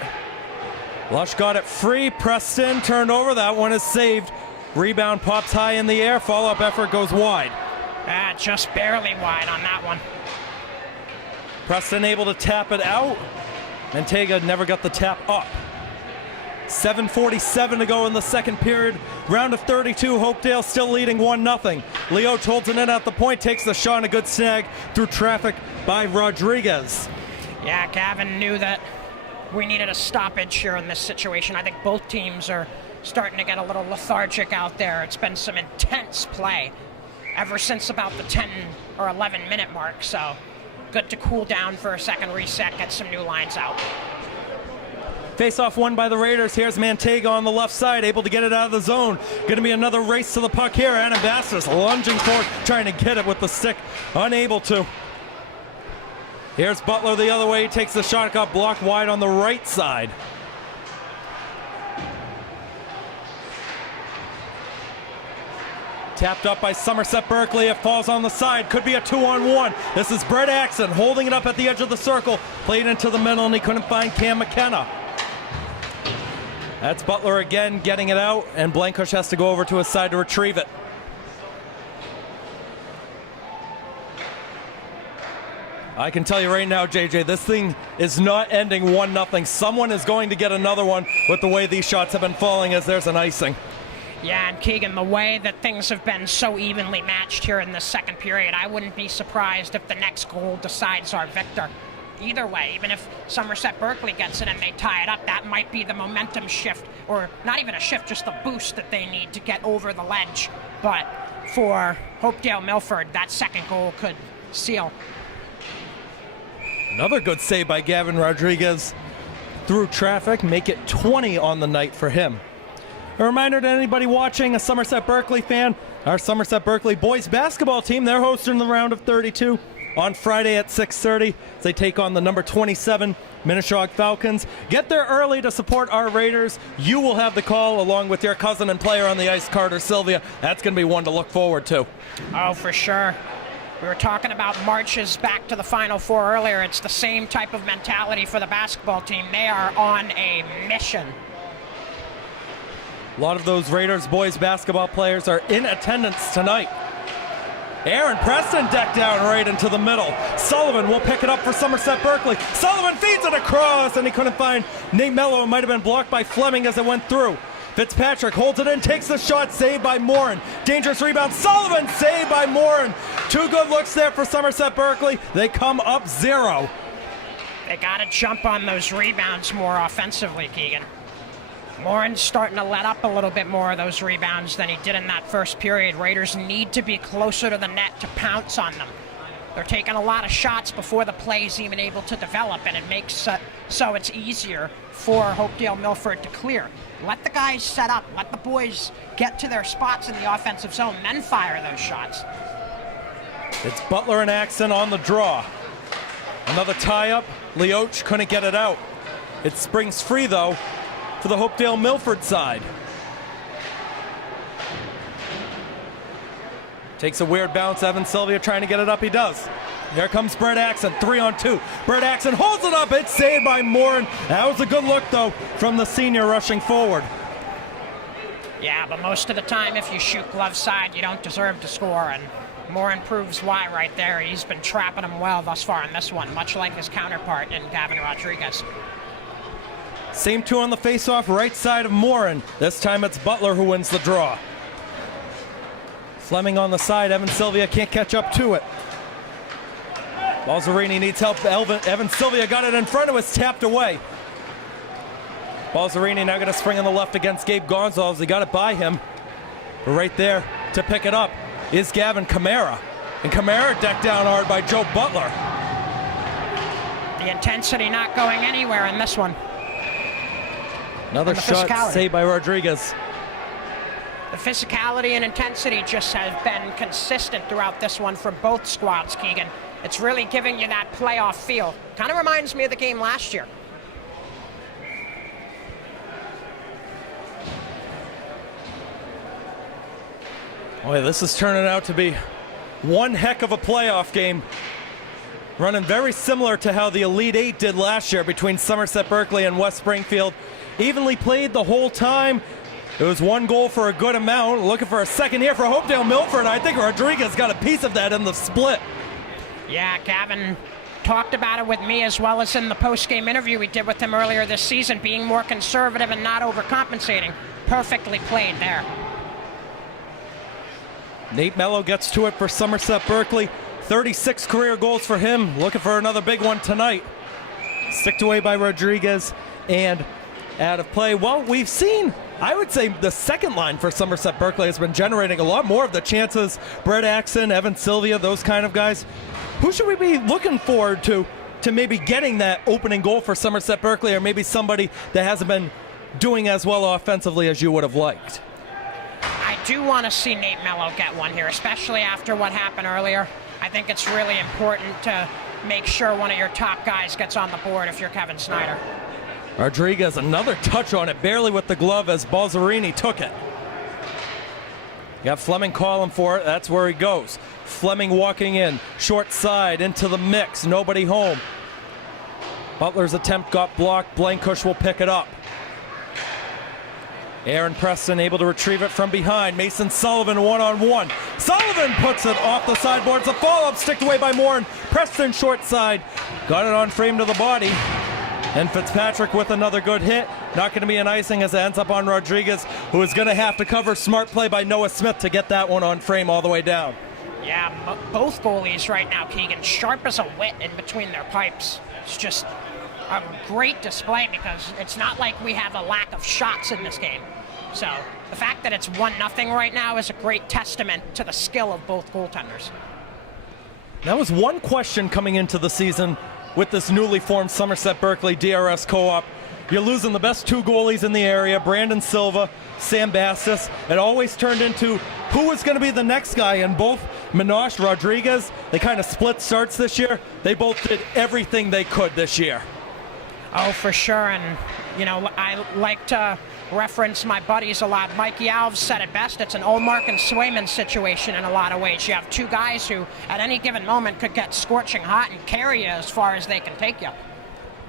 Lush got it free, pressed in, turned over. That one is saved. Rebound pops high in the air. Follow-up effort goes wide. Just barely wide on that one. Preston able to tap it out. Mantega never got the tap up. 7:47 to go in the second period. Round of 32. Hopedale still leading 1-0. Leo holds it in at the point, takes the shot, and a good snag through traffic by Rodriguez. Yeah, Gavin knew that we needed a stoppage here in this situation. I think both teams are starting to get a little lethargic out there. It's been some intense play ever since about the 10 or 11 minute mark, so good to cool down for a second reset, get some new lines out. Face-off won by the Raiders. Here's Mantega on the left side, able to get it out of the zone. Going to be another race to the puck here. Adam Bastos lunging forward, trying to get it with the stick, unable to. Here's Butler the other way, he takes the shot, got blocked wide on the right side. Tapped up by Somerset Berkley. It falls on the side. Could be a 2-on-1. This is Brett Axon holding it up at the edge of the circle. Played into the middle, and he couldn't find Cam McKenna. That's Butler again getting it out, and Blankush has to go over to his side to retrieve it. I can tell you right now, JJ, this thing is not ending 1-0. Someone is going to get another one with the way these shots have been falling, as there's an icing. Yeah, and Keegan, the way that things have been so evenly matched here in the second period, I wouldn't be surprised if the next goal decides our victor. Either way, even if Somerset Berkley gets it and they tie it up, that might be the momentum shift, or not even a shift, just the boost that they need to get over the ledge. But for Hopedale Milford, that second goal could seal. Another good save by Gavin Rodriguez through traffic, make it 20 on the night for him. A reminder to anybody watching, a Somerset Berkley fan, our Somerset Berkley boys basketball team, they're hosting the round of 32 on Friday at 6:30 as they take on the number 27 Minnesota Falcons. Get there early to support our Raiders. You will have the call along with your cousin and player on the ice, Carter Silvia. That's going to be one to look forward to. Oh, for sure. We were talking about marches back to the Final Four earlier. It's the same type of mentality for the basketball team. They are on a mission. A lot of those Raiders boys basketball players are in attendance tonight. Aaron Preston decked down right into the middle. Sullivan will pick it up for Somerset Berkley. Sullivan feeds it across, and he couldn't find Nate Mello. It might have been blocked by Fleming as it went through. Fitzpatrick holds it in, takes the shot, saved by Morin. Dangerous rebound, Sullivan, saved by Morin. Two good looks there for Somerset Berkley. They come up 0. They got to jump on those rebounds more offensively, Keegan. Morin's starting to let up a little bit more of those rebounds than he did in that first period. Raiders need to be closer to the net to pounce on them. They're taking a lot of shots before the play's even able to develop, and it makes so it's easier for Hopedale Milford to clear. Let the guys set up. Let the boys get to their spots in the offensive zone, then fire those shots. It's Butler and Axon on the draw. Another tie-up. Leoch couldn't get it out. It springs free, though, for the Hopedale Milford side. Takes a weird bounce. Evan Silvia trying to get it up. He does. Here comes Brett Axon, 3-on-2. Brett Axon holds it up. It's saved by Morin. That was a good look, though, from the senior rushing forward. Yeah, but most of the time, if you shoot glove side, you don't deserve to score, and Morin proves why right there. He's been trapping him well thus far in this one, much like his counterpart in Gavin Rodriguez. Same two on the face-off, right side of Morin. This time it's Butler who wins the draw. Fleming on the side. Evan Silvia can't catch up to it. Balzerini needs help. Evan Silvia got it in front of us, tapped away. Balzerini now going to spring on the left against Gabe Gonzalez. He got it by him. But right there to pick it up is Gavin Kamara. And Kamara decked down hard by Joe Butler. The intensity not going anywhere in this one. Another shot saved by Rodriguez. The physicality and intensity just has been consistent throughout this one for both squads, Keegan. It's really giving you that playoff feel. Kind of reminds me of the game last year. Boy, this is turning out to be one heck of a playoff game. Running very similar to how the Elite Eight did last year between Somerset Berkley and West Springfield. Evenly played the whole time. It was one goal for a good amount. Looking for a second here for Hopedale Milford. I think Rodriguez got a piece of that in the split. Yeah, Gavin talked about it with me as well as in the post-game interview we did with him earlier this season, being more conservative and not overcompensating. Perfectly played there. Nate Mello gets to it for Somerset Berkley. 36 career goals for him. Looking for another big one tonight. Sticked away by Rodriguez and out of play. Well, we've seen, I would say, the second line for Somerset Berkley has been generating a lot more of the chances. Brett Axon, Evan Silvia, those kind of guys. Who should we be looking forward to maybe getting that opening goal for Somerset Berkley, or maybe somebody that hasn't been doing as well offensively as you would have liked? I do want to see Nate Mello get one here, especially after what happened earlier. I think it's really important to make sure one of your top guys gets on the board if you're Kevin Snyder. Rodriguez, another touch on it, barely with the glove as Balzerini took it. You got Fleming calling for it. That's where he goes. Fleming walking in, short side, into the mix. Nobody home. Butler's attempt got blocked. Blankush will pick it up. Aaron Preston able to retrieve it from behind. Mason Sullivan one-on-one. Sullivan puts it off the sideboards. A follow-up sticked away by Moore. Preston short side. Got it on frame to the body. And Fitzpatrick with another good hit. Not going to be an icing as it ends up on Rodriguez, who is going to have to cover. Smart play by Noah Smith to get that one on frame all the way down. Yeah, both goalies right now, Keegan, sharp as a whit in between their pipes. It's just a great display because it's not like we have a lack of shots in this game. So the fact that it's 1-0 right now is a great testament to the skill of both goaltenders. That was one question coming into the season with this newly formed Somerset Berkley DRS co-op. You're losing the best two goalies in the area, Brandon Silva, Sam Bastis. It always turned into who was going to be the next guy, and both Minosh, Rodriguez, they kind of split starts this year. They both did everything they could this year. Oh, for sure, and you know, I like to reference my buddies a lot. Mikey Alves said it best. It's an Olmark and Swayman situation in a lot of ways. You have two guys who, at any given moment, could get scorching hot and carry you as far as they can take you.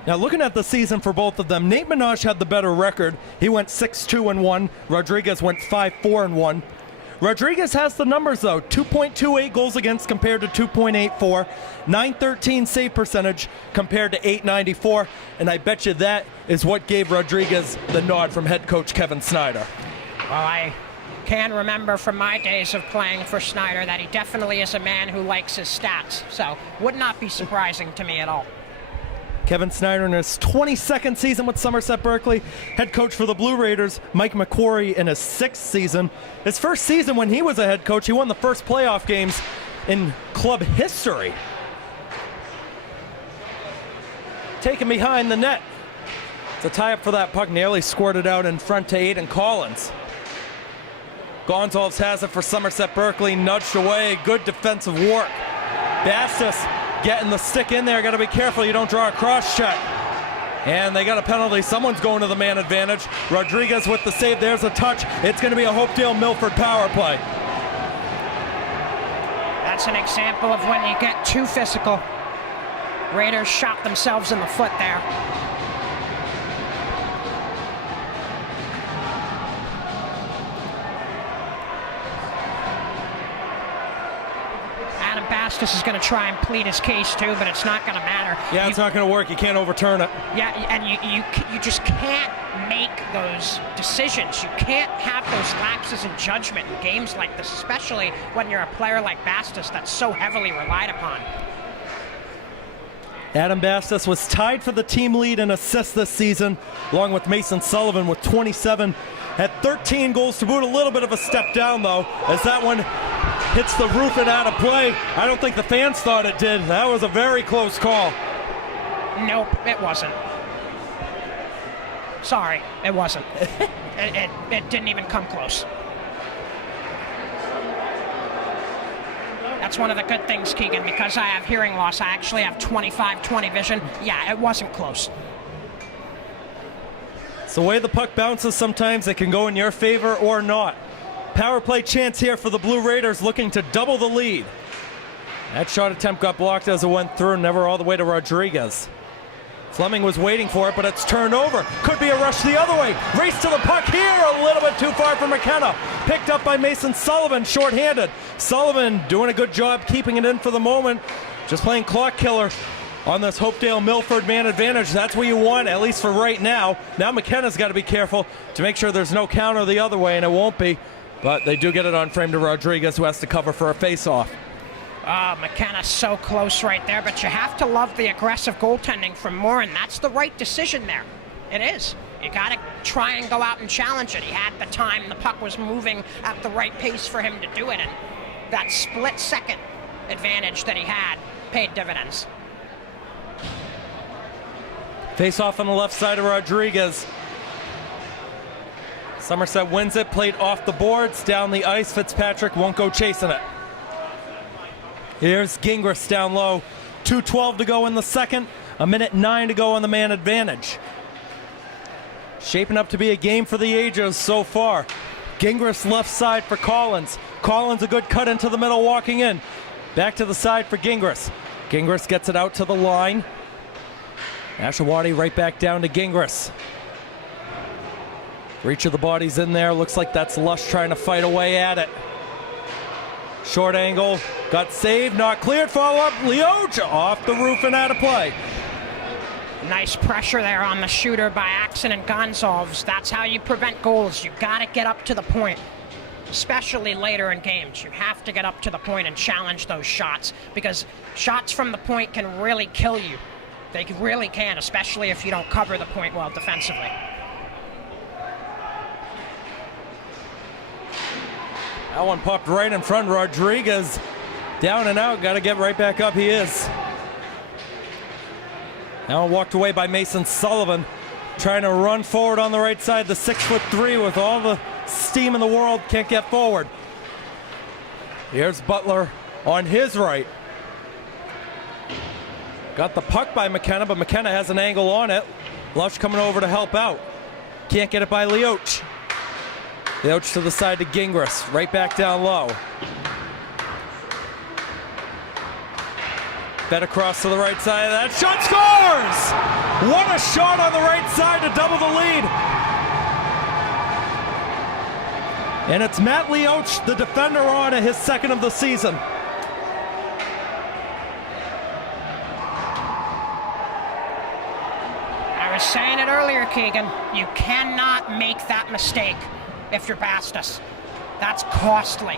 Now, looking at the season for both of them, Nate Minosh had the better record. He went 6-2-1. Rodriguez went 5-4-1. Rodriguez has the numbers, though. 2.28 goals against compared to 2.84. 913 save percentage compared to 894. And I bet you that is what gave Rodriguez the nod from head coach Kevin Snyder. Well, I can remember from my days of playing for Snyder that he definitely is a man who likes his stats. So would not be surprising to me at all. Kevin Snyder in his 22nd season with Somerset Berkley. Head coach for the Blue Raiders, Mike McQuarrie, in his 6th season. His first season when he was a head coach, he won the first playoff games in club history. Taken behind the net. It's a tie-up for that puck. Nearly squirted out in front to Aiden Collins. Gonzalez has it for Somerset Berkley. Nudged away. Good defensive work. Bastis getting the stick in there. Got to be careful you don't draw a cross check. And they got a penalty. Someone's going to the man advantage. Rodriguez with the save. There's a touch. It's going to be a Hopedale Milford power play. That's an example of when you get too physical. Raiders shot themselves in the foot there. Bastis is going to try and plead his case too, but it's not going to matter. Yeah, it's not going to work. You can't overturn it. Yeah, and you just can't make those decisions. You can't have those lapses in judgment in games like this, especially when you're a player like Bastis that's so heavily relied upon. Adam Bastis was tied for the team lead in assists this season, along with Mason Sullivan with 27. Had 13 goals to boot. A little bit of a step down, though, as that one hits the roof and out of play. I don't think the fans thought it did. That was a very close call. Nope, it wasn't. Sorry, it wasn't. it didn't even come close. That's one of the good things, Keegan, because I have hearing loss. I actually have 25/20 vision. Yeah, it wasn't close. It's the way the puck bounces sometimes. It can go in your favor or not. Power play chance here for the Blue Raiders, looking to double the lead. That shot attempt got blocked as it went through, never all the way to Rodriguez. Fleming was waiting for it, but it's turned over. Could be a rush the other way. Race to the puck here, a little bit too far for McKenna. Picked up by Mason Sullivan, shorthanded. Sullivan doing a good job keeping it in for the moment. Just playing clock killer on this Hopedale Milford man advantage. That's what you want, at least for right now. Now McKenna's got to be careful to make sure there's no counter the other way, and it won't be. But they do get it on frame to Rodriguez, who has to cover for a face-off. McKenna's so close right there, but you have to love the aggressive goaltending from Moore, and that's the right decision there. It is. You got to try and go out and challenge it. He had the time. The puck was moving at the right pace for him to do it, and that split-second advantage that he had paid dividends. Face-off on the left side of Rodriguez. Somerset wins it, played off the boards, down the ice. Fitzpatrick won't go chasing it. Here's Gingras down low. 2:12 to go in the second. 1:09 to go on the man advantage. Shaping up to be a game for the ages so far. Gingras left side for Collins. Collins a good cut into the middle walking in. Back to the side for Gingras. Gingras gets it out to the line. Ashawati right back down to Gingras. Reach of the body's in there. Looks like that's Lush trying to fight away at it. Short angle. Got saved. Not cleared. Follow up. Leoch off the roof and out of play. Nice pressure there on the shooter by Axon and Gonzalez. That's how you prevent goals. You got to get up to the point, especially later in games. You have to get up to the point and challenge those shots, because shots from the point can really kill you. They really can, especially if you don't cover the point well defensively. That one popped right in front. Rodriguez down and out. Got to get right back up. He is. Now walked away by Mason Sullivan. Trying to run forward on the right side. The 6'3" with all the steam in the world. Can't get forward. Here's Butler on his right. Got the puck by McKenna, but McKenna has an angle on it. Lush coming over to help out. Can't get it by Leoch. Leoch to the side to Gingras, right back down low. Fed across to the right side of that. Shot scores! What a shot on the right side to double the lead. And it's Matt Leoch, the defender, on at his second of the season. I was saying it earlier, Keegan. You cannot make that mistake if you're Bastos. That's costly.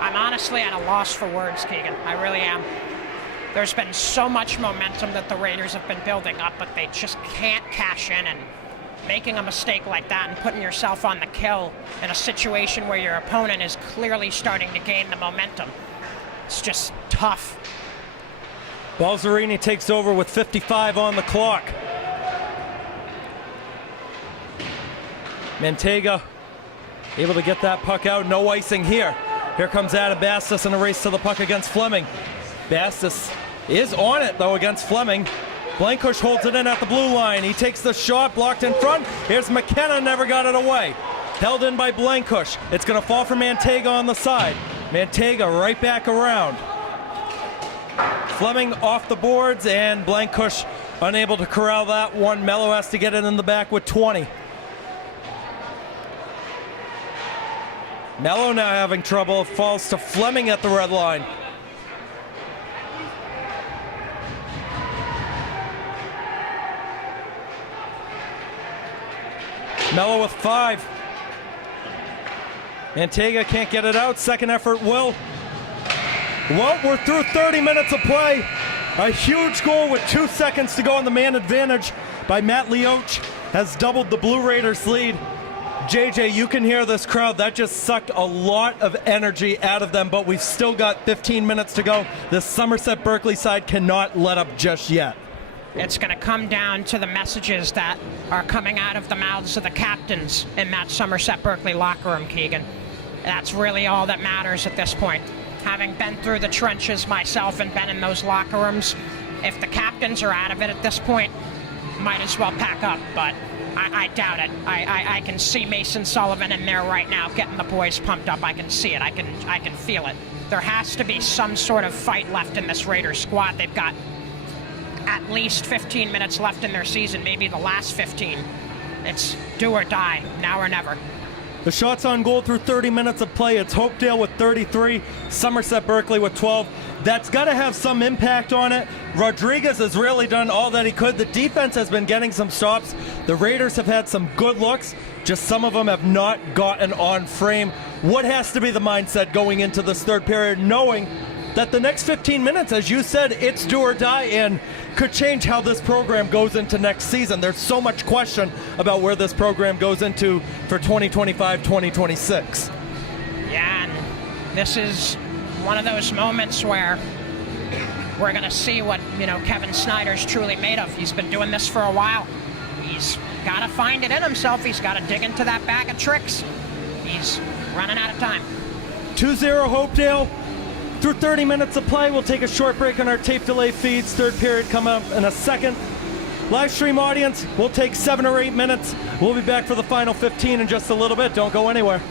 I'm honestly at a loss for words, Keegan. I really am. There's been so much momentum that the Raiders have been building up, but they just can't cash in, and making a mistake like that and putting yourself on the kill in a situation where your opponent is clearly starting to gain the momentum. It's just tough. Balzerini takes over with 55 on the clock. Manteiga able to get that puck out. No icing here. Here comes Adam Bastos in a race to the puck against Fleming. Bastos is on it, though, against Fleming. Blankush holds it in at the blue line. He takes the shot, blocked in front. Here's McKenna, never got it away. Held in by Blankush. It's going to fall for Manteiga on the side. Manteiga right back around. Fleming off the boards, and Blankush unable to corral that one. Mello has to get it in the back with 20. Mello now having trouble. Falls to Fleming at the red line. Mello with 5. Manteiga can't get it out. Second effort will. Well, we're through 30 minutes of play. A huge goal with 2 seconds to go on the man advantage by Matt Leoch has doubled the Blue Raiders lead. JJ, you can hear this crowd. That just sucked a lot of energy out of them, but we've still got 15 minutes to go. The Somerset Berkley side cannot let up just yet. It's going to come down to the messages that are coming out of the mouths of the captains in that Somerset Berkley locker room, Keegan. That's really all that matters at this point. Having been through the trenches myself and been in those locker rooms, if the captains are out of it at this point, might as well pack up, but I doubt it. I can see Mason Sullivan in there right now getting the boys pumped up. I can see it. I can feel it. There has to be some sort of fight left in this Raiders squad. They've got at least 15 minutes left in their season, maybe the last 15. It's do or die, now or never. The shots on goal through 30 minutes of play. It's Hopedale with 33, Somerset Berkley with 12. That's got to have some impact on it. Rodriguez has really done all that he could. The defense has been getting some stops. The Raiders have had some good looks, just some of them have not gotten on frame. What has to be the mindset going into this third period, knowing that the next 15 minutes, as you said, it's do or die and could change how this program goes into next season. There's so much question about where this program goes into for 2025-2026. Yeah, and this is one of those moments where we're going to see what, Kevin Snyder's truly made of. He's been doing this for a while. He's got to find it in himself. He's got to dig into that bag of tricks. He's running out of time. 2-0 Hopedale. Through 30 minutes of play, we'll take a short break on our tape delay feeds. Third period coming up in a second. Live stream audience, we'll take 7 or 8 minutes. We'll be back for the final 15 in just a little bit. Don't go anywhere.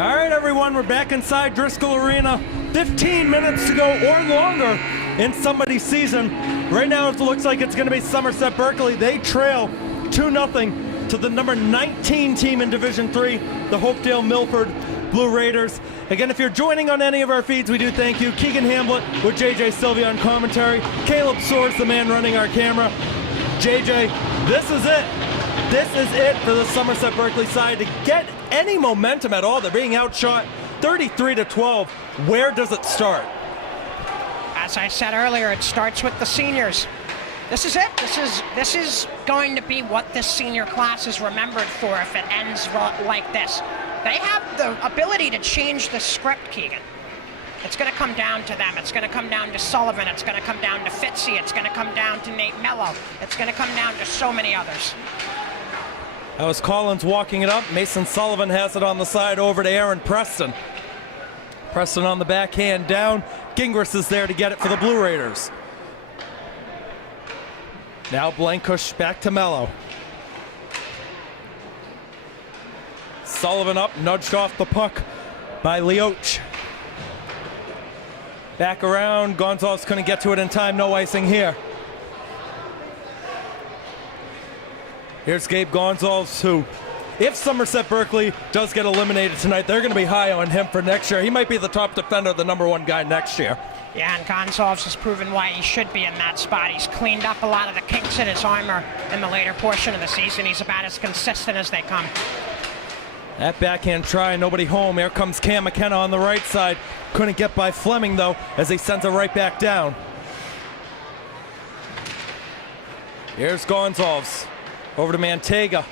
All right, everyone, we're back inside Driscoll Arena. 15 minutes to go or longer in somebody's season. Right now, it looks like it's going to be Somerset Berkley. They trail 2-0 to the number 19 team in Division 3, the Hopedale Milford Blue Raiders. Again, if you're joining on any of our feeds, we do thank you. Keegan Hamblett with JJ Silvia on commentary. Kaleb Soares, the man running our camera. JJ, this is it. This is it for the Somerset Berkley side to get any momentum at all. They're being outshot 33-12. Where does it start? As I said earlier, it starts with the seniors. This is it. This is going to be what this senior class is remembered for if it ends like this. They have the ability to change the script, Keegan. It's going to come down to them. It's going to come down to Sullivan. It's going to come down to Fitzy. It's going to come down to Nate Mello. It's going to come down to so many others. That was Collins walking it up. Mason Sullivan has it on the side over to Aaron Preston. Preston on the backhand down. Gingras is there to get it for the Blue Raiders. Now Blankush back to Mello. Sullivan up, nudged off the puck by Leoch. Back around, Gonzalez couldn't get to it in time, no icing here. Here's Gabe Gonzalez, who, if Somerset Berkley does get eliminated tonight, they're going to be high on him for next year. He might be the top defender, the #1 guy next year. Yeah, and Gonzalez has proven why he should be in that spot. He's cleaned up a lot of the kinks in his armor in the later portion of the season. He's about as consistent as they come. That backhand try, nobody home. Here comes Cam McKenna on the right side. Couldn't get by Fleming, though, as he sends it right back down. Here's Gonzalez. Over to Mantega.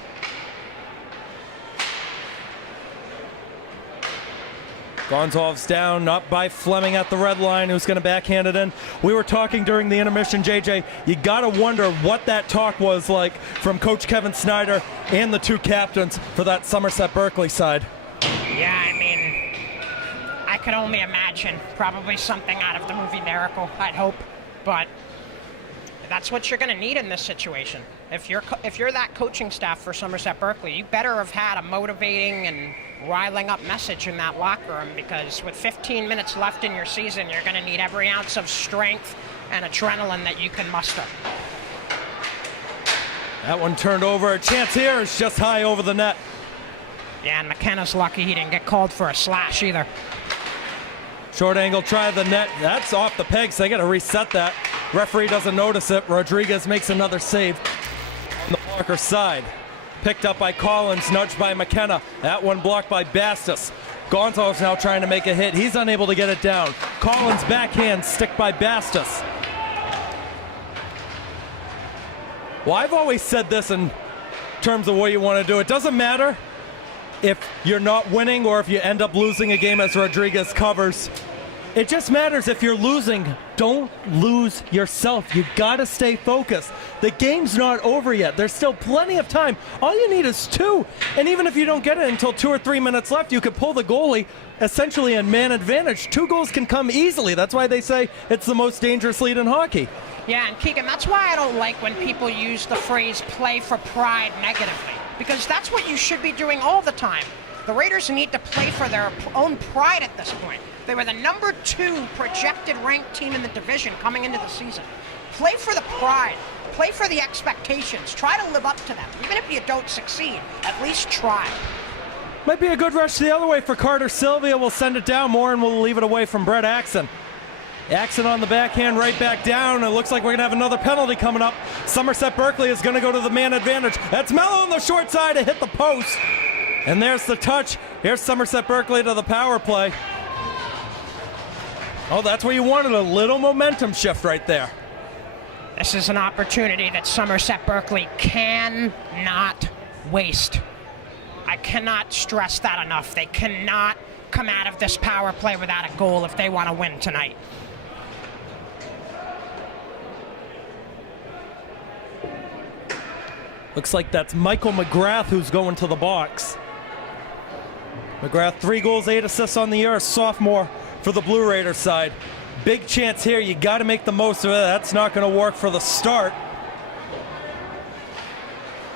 Gonzalez down, up by Fleming at the red line, who's going to backhand it in. We were talking during the intermission, JJ, you got to wonder what that talk was like from Coach Kevin Snyder and the two captains for that Somerset Berkley side. Yeah, I mean, I could only imagine probably something out of the movie Miracle, I'd hope, but that's what you're going to need in this situation. If you're that coaching staff for Somerset Berkley, you better have had a motivating and riling up message in that locker room, because with 15 minutes left in your season, you're going to need every ounce of strength and adrenaline that you can muster. That one turned over. A chance here is just high over the net. Yeah, and McKenna's lucky he didn't get called for a slash either. Short angle try of the net. That's off the pegs. They got to reset that. Referee doesn't notice it. Rodriguez makes another save on the blocker side. Picked up by Collins, nudged by McKenna. That one blocked by Bastos. Gonzalez now trying to make a hit. He's unable to get it down. Collins backhand, stick by Bastos. Well, I've always said this in terms of what you want to do. It doesn't matter if you're not winning or if you end up losing a game as Rodriguez covers. It just matters if you're losing. Don't lose yourself. You gotta stay focused. The game's not over yet. There's still plenty of time. All you need is 2. And even if you don't get it until 2 or 3 minutes left, you could pull the goalie essentially in man advantage. 2 goals can come easily. That's why they say it's the most dangerous lead in hockey. Yeah, and Keegan, that's why I don't like when people use the phrase play for pride negatively, because that's what you should be doing all the time. The Raiders need to play for their own pride at this point. They were the #2 projected ranked team in the division coming into the season. Play for the pride. Play for the expectations. Try to live up to them. Even if you don't succeed, at least try. Might be a good rush the other way for Carter. Silvia will send it down more, and we'll leave it away from Brett Axon. Axon on the backhand, right back down. It looks like we're going to have another penalty coming up. Somerset Berkley is going to go to the man advantage. That's Mello on the short side to hit the post. And there's the touch. Here's Somerset Berkley to the power play. Oh, that's where you wanted, a little momentum shift right there. This is an opportunity that Somerset Berkley cannot waste. I cannot stress that enough. They cannot come out of this power play without a goal if they want to win tonight. Looks like that's Michael McGrath who's going to the box. McGrath, 3 goals, 8 assists on the year, a sophomore for the Blue Raiders side. Big chance here. You got to make the most of it. That's not going to work for the start.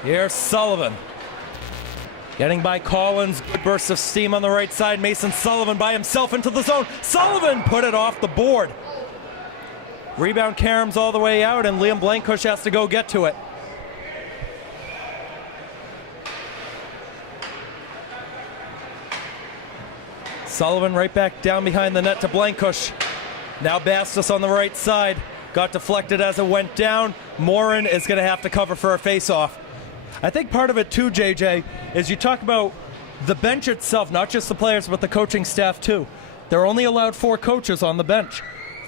Here's Sullivan. Getting by Collins, good burst of steam on the right side. Mason Sullivan by himself into the zone. Sullivan put it off the board. Rebound caroms all the way out, and Liam Blankush has to go get to it. Sullivan right back down behind the net to Blankush. Now Bastos on the right side. Got deflected as it went down. Morin is going to have to cover for a face-off. I think part of it too, JJ, is you talk about the bench itself, not just the players, but the coaching staff too. They're only allowed 4 coaches on the bench.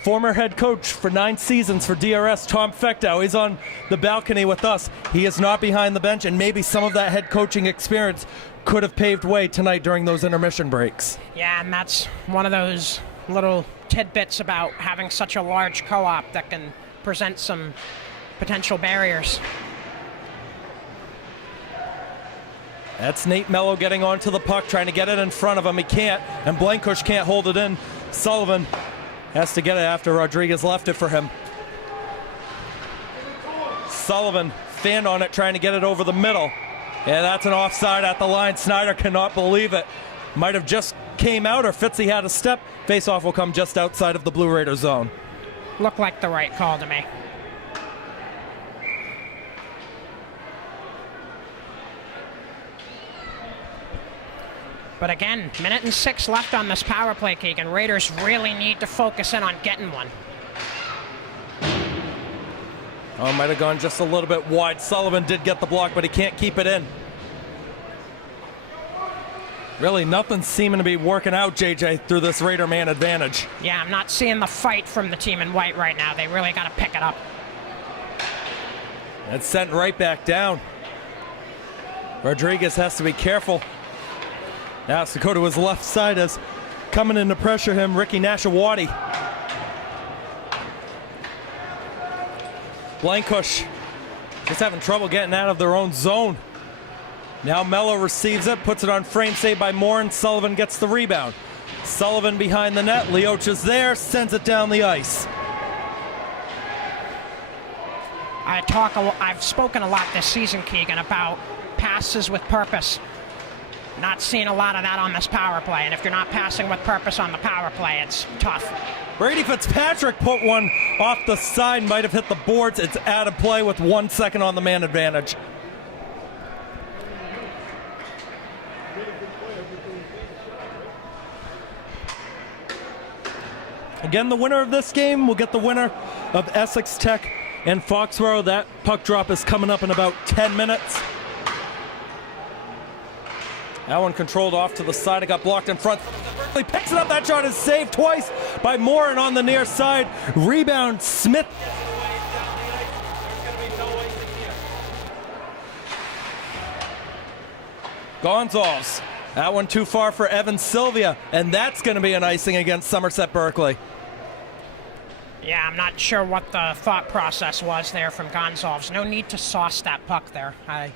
Former head coach for 9 seasons for DRS, Tom Fechtow, he's on the balcony with us. He is not behind the bench, and maybe some of that head coaching experience could have paved way tonight during those intermission breaks. Yeah, and that's one of those little tidbits about having such a large co-op that can present some potential barriers. That's Nate Mello getting onto the puck, trying to get it in front of him. He can't, and Blankush can't hold it in. Sullivan has to get it after Rodriguez left it for him. Sullivan fanned on it, trying to get it over the middle. Yeah, that's an offside at the line. Snyder cannot believe it. Might have just came out, or Fitzy had a step. Face-off will come just outside of the Blue Raider zone. Looked like the right call to me. But again, 1:06 left on this power play, Keegan. Raiders really need to focus in on getting one. Oh, might have gone just a little bit wide. Sullivan did get the block, but he can't keep it in. Really, nothing's seeming to be working out, JJ, through this Raider man advantage. Yeah, I'm not seeing the fight from the team in white right now. They really got to pick it up. It's sent right back down. Rodriguez has to be careful. Now has to go to his left side as coming in to pressure him, Ricky Nashawati. Blankush just having trouble getting out of their own zone. Now Mello receives it, puts it on frame, saved by Morin. Sullivan gets the rebound. Sullivan behind the net. Leoch is there, sends it down the ice. I've spoken a lot this season, Keegan, about passes with purpose. Not seeing a lot of that on this power play, and if you're not passing with purpose on the power play, it's tough. Brady Fitzpatrick put one off the side, might have hit the boards. It's out of play with 1 second on the man advantage. Again, the winner of this game will get the winner of Essex Tech and Foxborough. That puck drop is coming up in about 10 minutes. That one controlled off to the side. It got blocked in front. He picks it up. That shot is saved twice by Morin on the near side. Rebound, Smith. Gonzalez. That one too far for Evan Silvia, and that's going to be an icing against Somerset Berkley. Yeah, I'm not sure what the thought process was there from Gonzalez. No need to sauce that puck there. I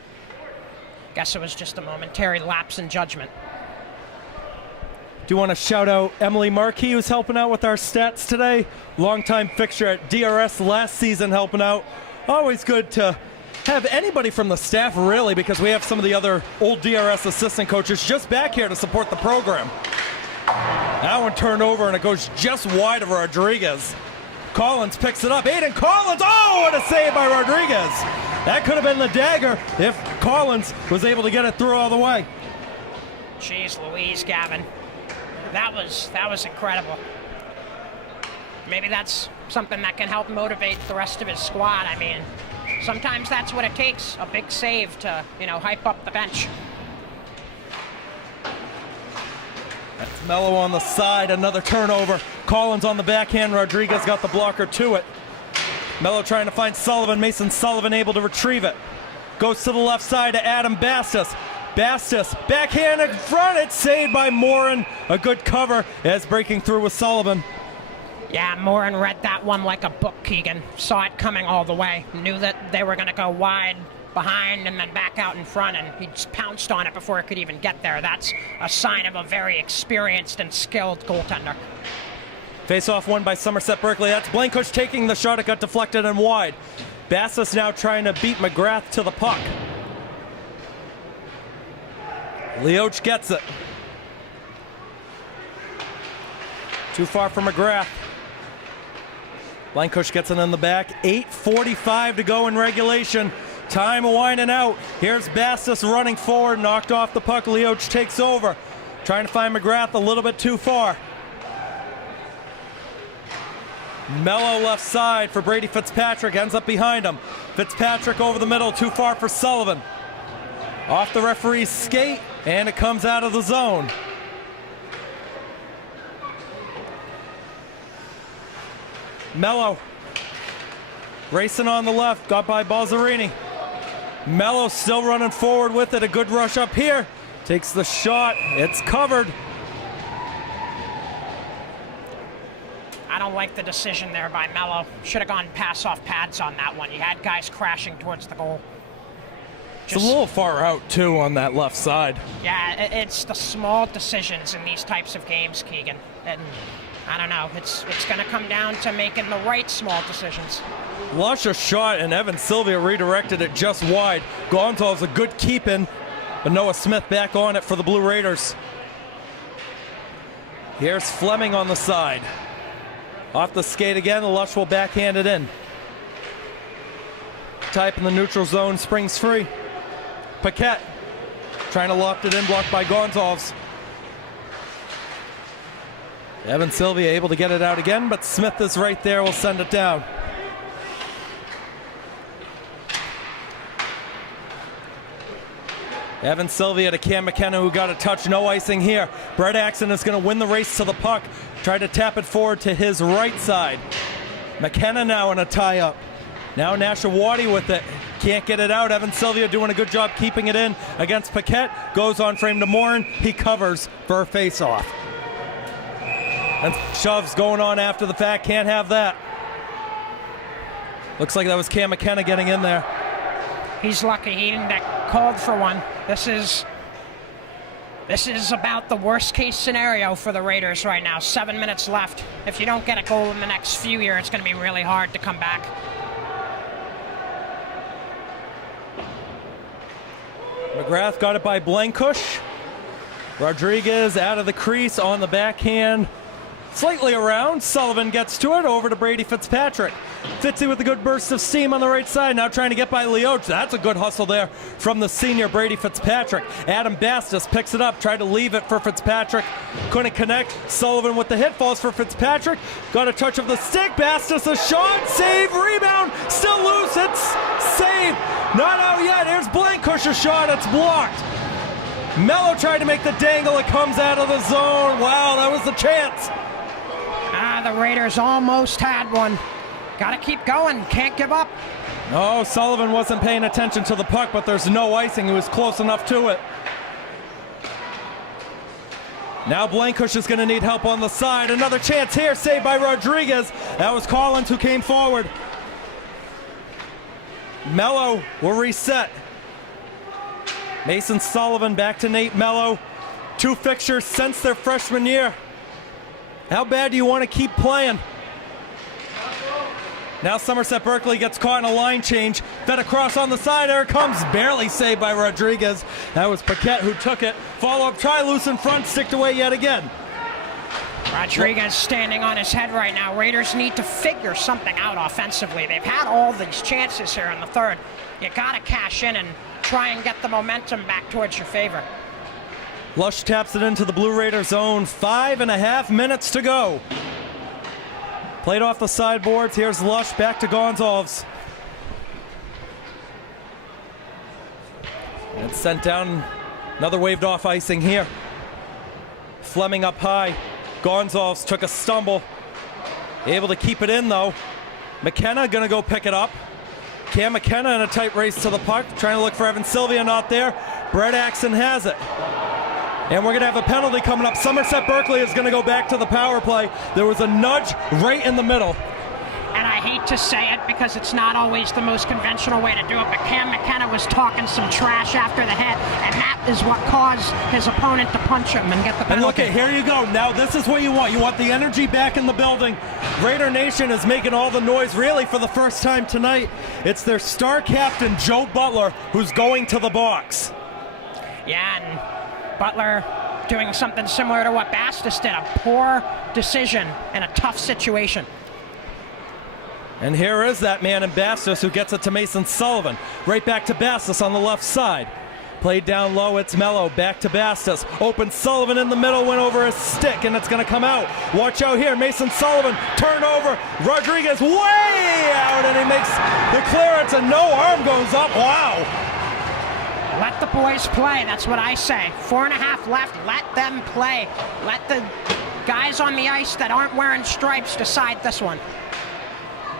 guess it was just a momentary lapse in judgment. Do want to shout out Emily Markey, who's helping out with our stats today. Longtime fixture at DRS last season, helping out. Always good to have anybody from the staff, really, because we have some of the other old DRS assistant coaches just back here to support the program. That one turned over, and it goes just wide of Rodriguez. Collins picks it up. Aiden Collins. Oh, what a save by Rodriguez. That could have been the dagger if Collins was able to get it through all the way. Jeez Louise, Gavin. That was incredible. Maybe that's something that can help motivate the rest of his squad. I mean, sometimes that's what it takes, a big save to, hype up the bench. That's Mello on the side, another turnover. Collins on the backhand, Rodriguez got the blocker to it. Mello trying to find Sullivan, Mason Sullivan able to retrieve it. Goes to the left side to Adam Bastos. Bastos, backhand in front, it's saved by Morin. A good cover as breaking through with Sullivan. Yeah, Morin read that one like a book, Keegan. Saw it coming all the way. Knew that they were going to go wide behind and then back out in front, and he just pounced on it before it could even get there. That's a sign of a very experienced and skilled goaltender. Face-off won by Somerset Berkley. That's Blankush taking the shot. It got deflected and wide. Bastos now trying to beat McGrath to the puck. Leoch gets it. Too far from McGrath. Blankush gets it in the back. 8:45 to go in regulation. Time winding out. Here's Bastos running forward, knocked off the puck. Leoch takes over. Trying to find McGrath a little bit too far. Mello left side for Brady Fitzpatrick, ends up behind him. Fitzpatrick over the middle, too far for Sullivan. Off the referee's skate, and it comes out of the zone. Mello racing on the left, got by Balzerini. Mello still running forward with it, a good rush up here. Takes the shot, it's covered. I don't like the decision there by Mello. Should have gone pass off pads on that one. You had guys crashing towards the goal. It's a little far out too on that left side. Yeah, it's the small decisions in these types of games, Keegan. And I don't know, it's going to come down to making the right small decisions. Lush a shot, and Evan Silvia redirected it just wide. Gonzalez a good keep-in, but Noah Smith back on it for the Blue Raiders. Here's Fleming on the side. Off the skate again, Lush will backhand it in. Type in the neutral zone, springs free. Paquette trying to loft it in, blocked by Gonzalez. Evan Silvia able to get it out again, but Smith is right there, will send it down. Evan Silvia to Cam McKenna, who got a touch, no icing here. Brett Axon is going to win the race to the puck. Try to tap it forward to his right side. McKenna now in a tie-up. Now Nashawati with it. Can't get it out. Evan Silvia doing a good job keeping it in against Paquette. Goes on frame to Morin. He covers for a face-off. And shoves going on after the fact. Can't have that. Looks like that was Cam McKenna getting in there. He's lucky he didn't get called for one. This is about the worst case scenario for the Raiders right now. 7 minutes left. If you don't get a goal in the next few years, it's going to be really hard to come back. McGrath got it by Blankush. Rodriguez out of the crease on the backhand. Slightly around, Sullivan gets to it, over to Brady Fitzpatrick. Fitzy with a good burst of steam on the right side, now trying to get by Leoch. That's a good hustle there from the senior Brady Fitzpatrick. Adam Bastos picks it up, tried to leave it for Fitzpatrick. Couldn't connect. Sullivan with the hit, falls for Fitzpatrick. Got a touch of the stick, Bastos a shot, save, rebound, still loose, it's save. Not out yet, here's Blankush a shot, it's blocked. Mello tried to make the dangle, it comes out of the zone. Wow, that was the chance. The Raiders almost had one. Got to keep going. Can't give up. No, Sullivan wasn't paying attention to the puck, but there's no icing. He was close enough to it. Now Blankush is going to need help on the side. Another chance here, saved by Rodriguez. That was Collins who came forward. Mello will reset. Mason Sullivan back to Nate Mello. 2 fixtures since their freshman year. How bad do you want to keep playing? Now Somerset Berkley gets caught in a line change. Fed across on the side. There it comes. Barely saved by Rodriguez. That was Paquette who took it. Follow-up try, loose in front, sticked away yet again. Rodriguez standing on his head right now. Raiders need to figure something out offensively. They've had all these chances here in the third. You got to cash in and try and get the momentum back towards your favor. Lush taps it into the Blue Raider zone. 5.5 minutes to go. Played off the sideboards. Here's Lush back to Gonzalez. And it's sent down. Another waved off icing here. Fleming up high. Gonzalez took a stumble. Able to keep it in though. McKenna gonna go pick it up. Cam McKenna in a tight race to the puck. Trying to look for Evan Silvia, not there. Brett Axon has it. And we're going to have a penalty coming up. Somerset Berkley is going to go back to the power play. There was a nudge right in the middle. And I hate to say it because it's not always the most conventional way to do it, but Cam McKenna was talking some trash after the hit, and that is what caused his opponent to punch him and get the penalty. And look, here you go. Now this is what you want. You want the energy back in the building. Raider Nation is making all the noise really for the first time tonight. It's their star captain, Joe Butler, who's going to the box. Yeah, and Butler doing something similar to what Bastos did, a poor decision in a tough situation. And here is that man in Bastos who gets it to Mason Sullivan. Right back to Bastos on the left side. Played down low, it's Mello, back to Bastos. Open Sullivan in the middle, went over his stick, and it's gonna come out. Watch out here, Mason Sullivan, turnover, Rodriguez way out, and he makes the clearance, and no arm goes up, wow. Let the boys play, that's what I say. 4.5 left, let them play. Let the guys on the ice that aren't wearing stripes decide this one.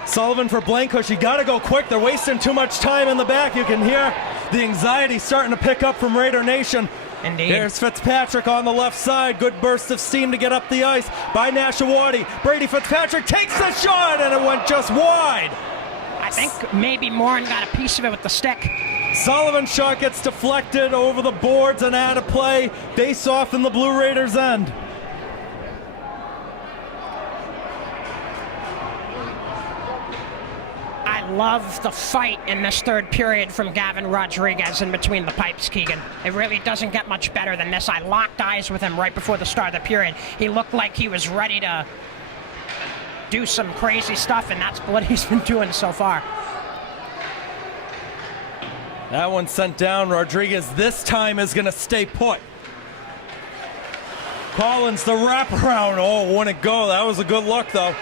Sullivan for Blankush, you gotta go quick, they're wasting too much time in the back. You can hear the anxiety starting to pick up from Raider Nation. Indeed. There's Fitzpatrick on the left side, good burst of steam to get up the ice by Nashawati. Brady Fitzpatrick takes the shot and it went just wide. I think maybe Morin got a piece of it with the stick. Sullivan's shot gets deflected over the boards and out of play. Face off in the Blue Raiders' end. I love the fight in this third period from Gavin Rodriguez in between the pipes, Keegan. It really doesn't get much better than this. I locked eyes with him right before the start of the period. He looked like he was ready to do some crazy stuff, and that's what he's been doing so far. That one sent down. Rodriguez this time is going to stay put. Collins, the wraparound. Oh, wouldn't go. That was a good look, though.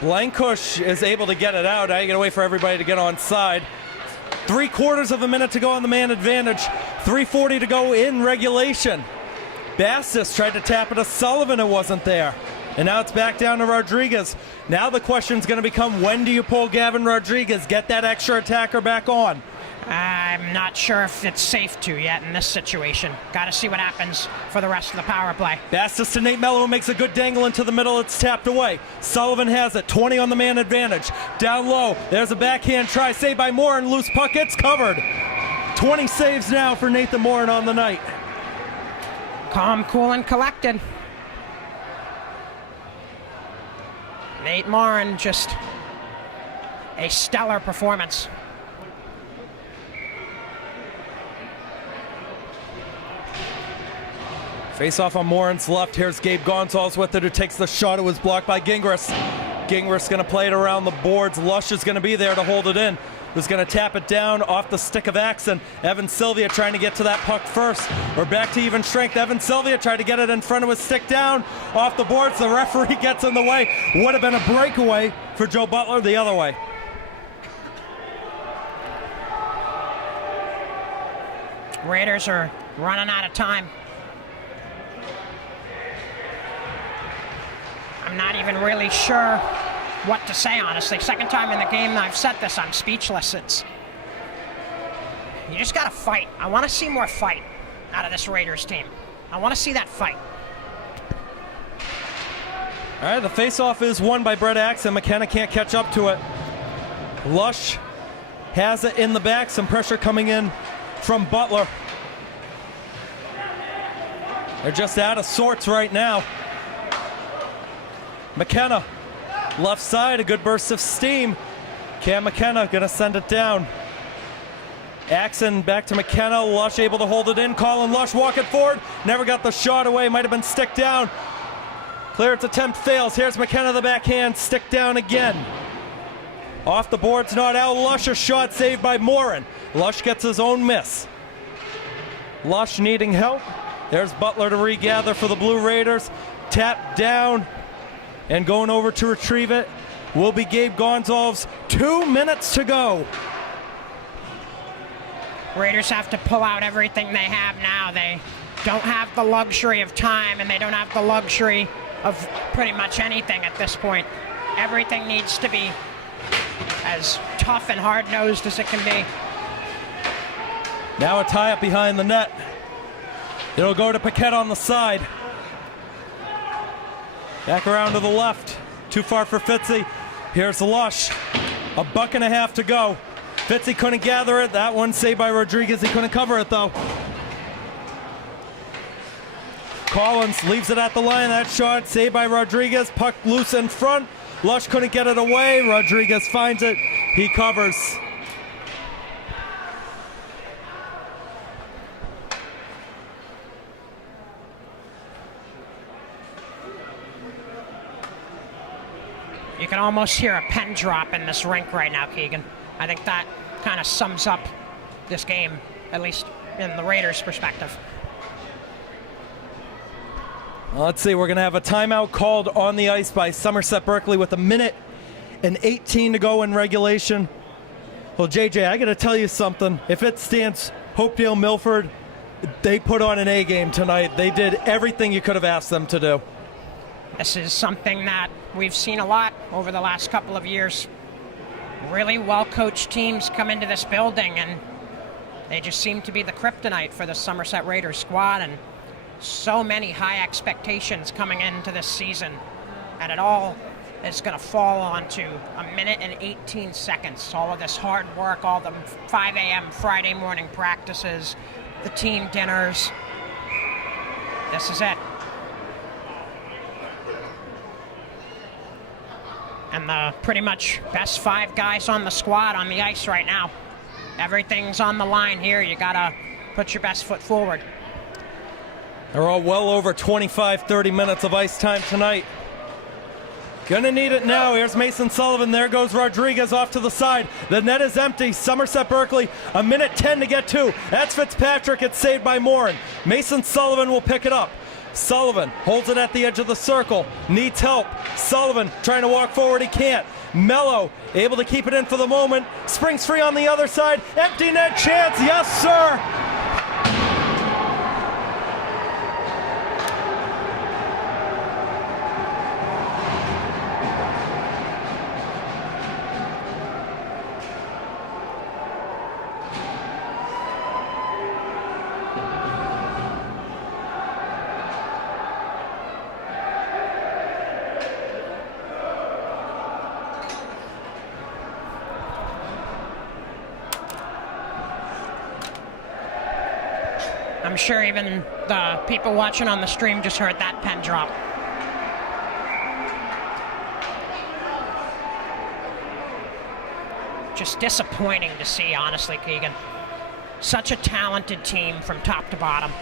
Blankush is able to get it out. Now you gotta wait for everybody to get on side. 3/4 of a minute to go on the man advantage. 3:40 to go in regulation. Bastos tried to tap it to Sullivan, it wasn't there. And now it's back down to Rodriguez. Now the question's gonna become, when do you pull Gavin Rodriguez? Get that extra attacker back on. I'm not sure if it's safe to yet in this situation. Gotta see what happens for the rest of the power play. Bastos to Nate Mello, makes a good dangle into the middle. It's tapped away. Sullivan has it. 20 on the man advantage. Down low. There's a backhand try. Saved by Morin. Loose puck. It's covered. 20 saves now for Nathan Morin on the night. Calm, cool, and collected. Nate Morin, just a stellar performance. Face off on Morin's left. Here's Gabe Gonzalez with it, who takes the shot. It was blocked by Gingras. Gingras going to play it around the boards. Lush is going to be there to hold it in. Who's going to tap it down off the stick of Axon. Evan Silvia trying to get to that puck first. We're back to even strength. Evan Silvia tried to get it in front of his stick down off the boards. The referee gets in the way. Would have been a breakaway for Joe Butler the other way. Raiders are running out of time. I'm not even really sure what to say, honestly. Second time in the game that I've said this, I'm speechless. You just gotta fight. I want to see more fight out of this Raiders team. I want to see that fight. All right, the face-off is won by Brett Axon. McKenna can't catch up to it. Lush has it in the back. Some pressure coming in from Butler. They're just out of sorts right now. McKenna, left side, a good burst of steam. Cam McKenna gonna send it down. Axon back to McKenna. Lush able to hold it in. Colin Lush walking forward. Never got the shot away. Might have been stick down. Clearance attempt fails. Here's McKenna, the backhand. Stick down again. Off the boards, not out. Lush, a shot saved by Morin. Lush gets his own miss. Lush needing help. There's Butler to regather for the Blue Raiders. Tap down. And going over to retrieve it will be Gabe Gonzalez. 2 minutes to go. Raiders have to pull out everything they have now. They don't have the luxury of time, and they don't have the luxury of pretty much anything at this point. Everything needs to be as tough and hard-nosed as it can be. Now a tie-up behind the net. It'll go to Paquette on the side. Back around to the left. Too far for Fitzy. Here's Lush. 1.5 bucks to go. Fitzy couldn't gather it. That one saved by Rodriguez. He couldn't cover it, though. Collins leaves it at the line. That shot saved by Rodriguez. Puck loose in front. Lush couldn't get it away. Rodriguez finds it. He covers. You can almost hear a pen drop in this rink right now, Keegan. I think that kind of sums up this game, at least in the Raiders' perspective. Let's see, we're going to have a timeout called on the ice by Somerset Berkley with 1:18 to go in regulation. Well, JJ, I got to tell you something. If it stands Hopedale Milford, they put on an A game tonight. They did everything you could have asked them to do. This is something that we've seen a lot over the last couple of years. Really well-coached teams come into this building, and they just seem to be the kryptonite for the Somerset Raiders squad, and so many high expectations coming into this season, and it all is going to fall onto 1:18. All of this hard work, all the 5 a.m. Friday morning practices, the team dinners. This is it. And the pretty much best 5 guys on the squad on the ice right now. Everything's on the line here. You got to put your best foot forward. They're all well over 25-30 minutes of ice time tonight. Gonna need it now. Here's Mason Sullivan. There goes Rodriguez off to the side. The net is empty. Somerset Berkley, 1:10 to get to. That's Fitzpatrick. It's saved by Morin. Mason Sullivan will pick it up. Sullivan holds it at the edge of the circle. Needs help. Sullivan trying to walk forward. He can't. Mello able to keep it in for the moment. Springs free on the other side. Empty net chance. Yes, sir. I'm sure even the people watching on the stream just heard that pen drop. Just disappointing to see, honestly, Keegan. Such a talented team from top to bottom.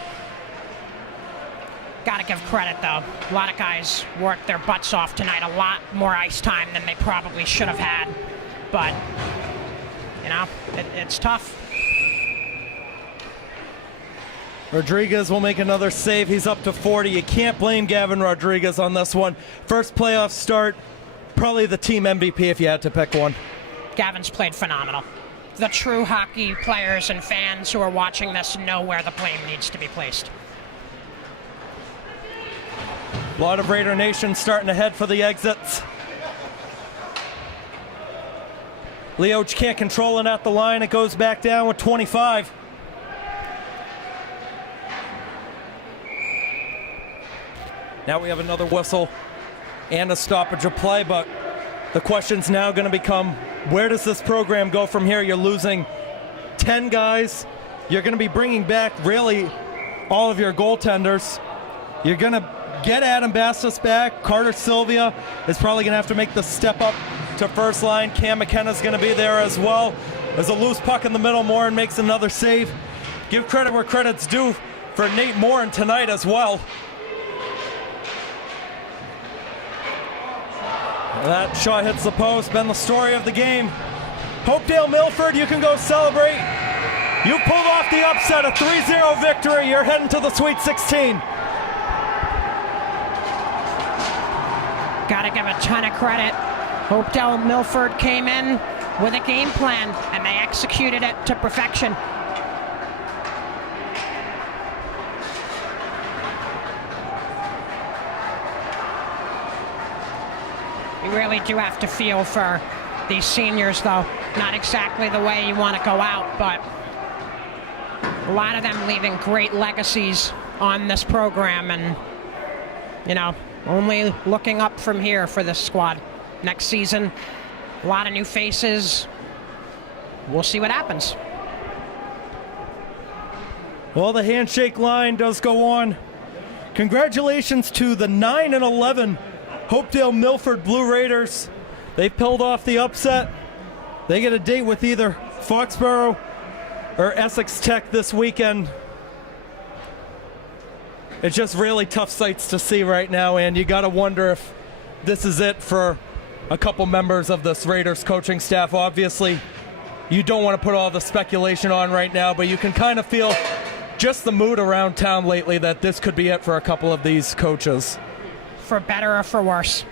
Got to give credit, though. A lot of guys worked their butts off tonight. A lot more ice time than they probably should have had. But, you know, it's tough. Rodriguez will make another save. He's up to 40. You can't blame Gavin Rodriguez on this one. First playoff start, probably the team MVP if you had to pick one. Gavin's played phenomenal. The true hockey players and fans who are watching this know where the blame needs to be placed. A lot of Raider Nation starting to head for the exits. Leoch can't control it at the line. It goes back down with 25. Now we have another whistle and a stoppage of play, but the question's now going to become, where does this program go from here? You're losing 10 guys. You're going to be bringing back really all of your goaltenders. You're going to get Adam Bastos back. Carter Silvia is probably going to have to make the step up to first line. Cam McKenna's going to be there as well. There's a loose puck in the middle. Morin makes another save. Give credit where credit's due for Nate Morin tonight as well. That shot hits the post. Been the story of the game. Hopedale Milford, you can go celebrate. You pulled off the upset, a 3-0 victory. You're heading to the Sweet 16. Gotta give a ton of credit. Hopedale Milford came in with a game plan, and they executed it to perfection. You really do have to feel for these seniors, though. Not exactly the way you want to go out, but a lot of them leaving great legacies on this program, and, you know, only looking up from here for this squad. Next season, a lot of new faces. We'll see what happens. Well, the handshake line does go on. Congratulations to the 9-11 Hopedale Milford Blue Raiders. They pulled off the upset. They get a date with either Foxborough or Essex Tech this weekend. It's just really tough sights to see right now, and you got to wonder if this is it for a couple members of this Raiders coaching staff. Obviously, you don't want to put all the speculation on right now, but you can kind of feel just the mood around town lately that this could be it for a couple of these coaches. For better or for worse.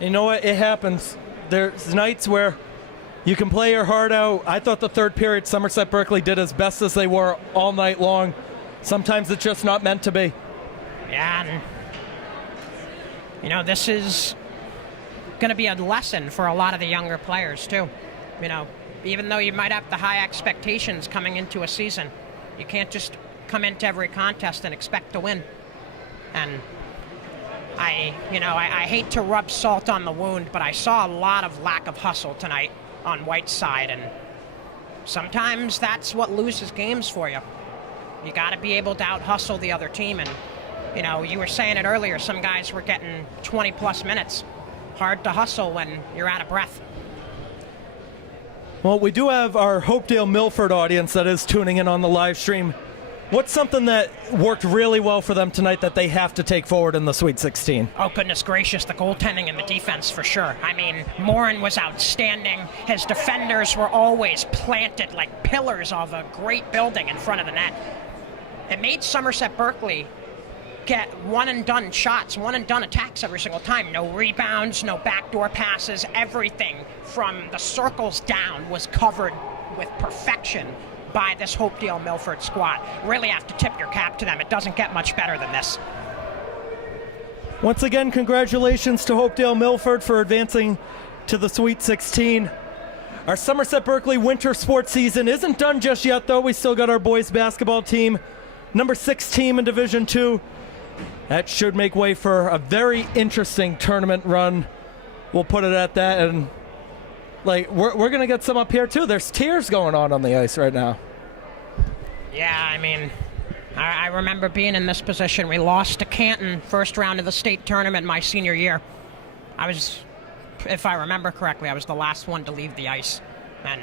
You know what? It happens. There's nights where you can play your heart out. I thought the third period, Somerset Berkley did as best as they were all night long. Sometimes it's just not meant to be. Yeah, and, you know, this is going to be a lesson for a lot of the younger players, too. You know, even though you might have the high expectations coming into a season, you can't just come into every contest and expect to win. And I hate to rub salt on the wound, but I saw a lot of lack of hustle tonight on White's side, and sometimes that's what loses games for you. You got to be able to out-hustle the other team, and, you know, you were saying it earlier, some guys were getting 20-plus minutes. Hard to hustle when you're out of breath. Well, we do have our Hopedale Milford audience that is tuning in on the live stream. What's something that worked really well for them tonight that they have to take forward in the Sweet 16? Oh, goodness gracious, the goaltending and the defense for sure. I mean, Morin was outstanding. His defenders were always planted like pillars of a great building in front of the net. It made Somerset Berkley get one-and-done shots, one-and-done attacks every single time. No rebounds, no backdoor passes. Everything from the circles down was covered with perfection by this Hopedale Milford squad. Really have to tip your cap to them. It doesn't get much better than this. Once again, congratulations to Hopedale Milford for advancing to the Sweet 16. Our Somerset Berkley winter sports season isn't done just yet, though. We still got our boys basketball team, number 6 team in Division 2. That should make way for a very interesting tournament run. We'll put it at that. And like we're going to get some up here, too. There's tears going on the ice right now. Yeah, I mean, I remember being in this position. We lost to Canton first round of the state tournament my senior year. I was, if I remember correctly, I was the last one to leave the ice. And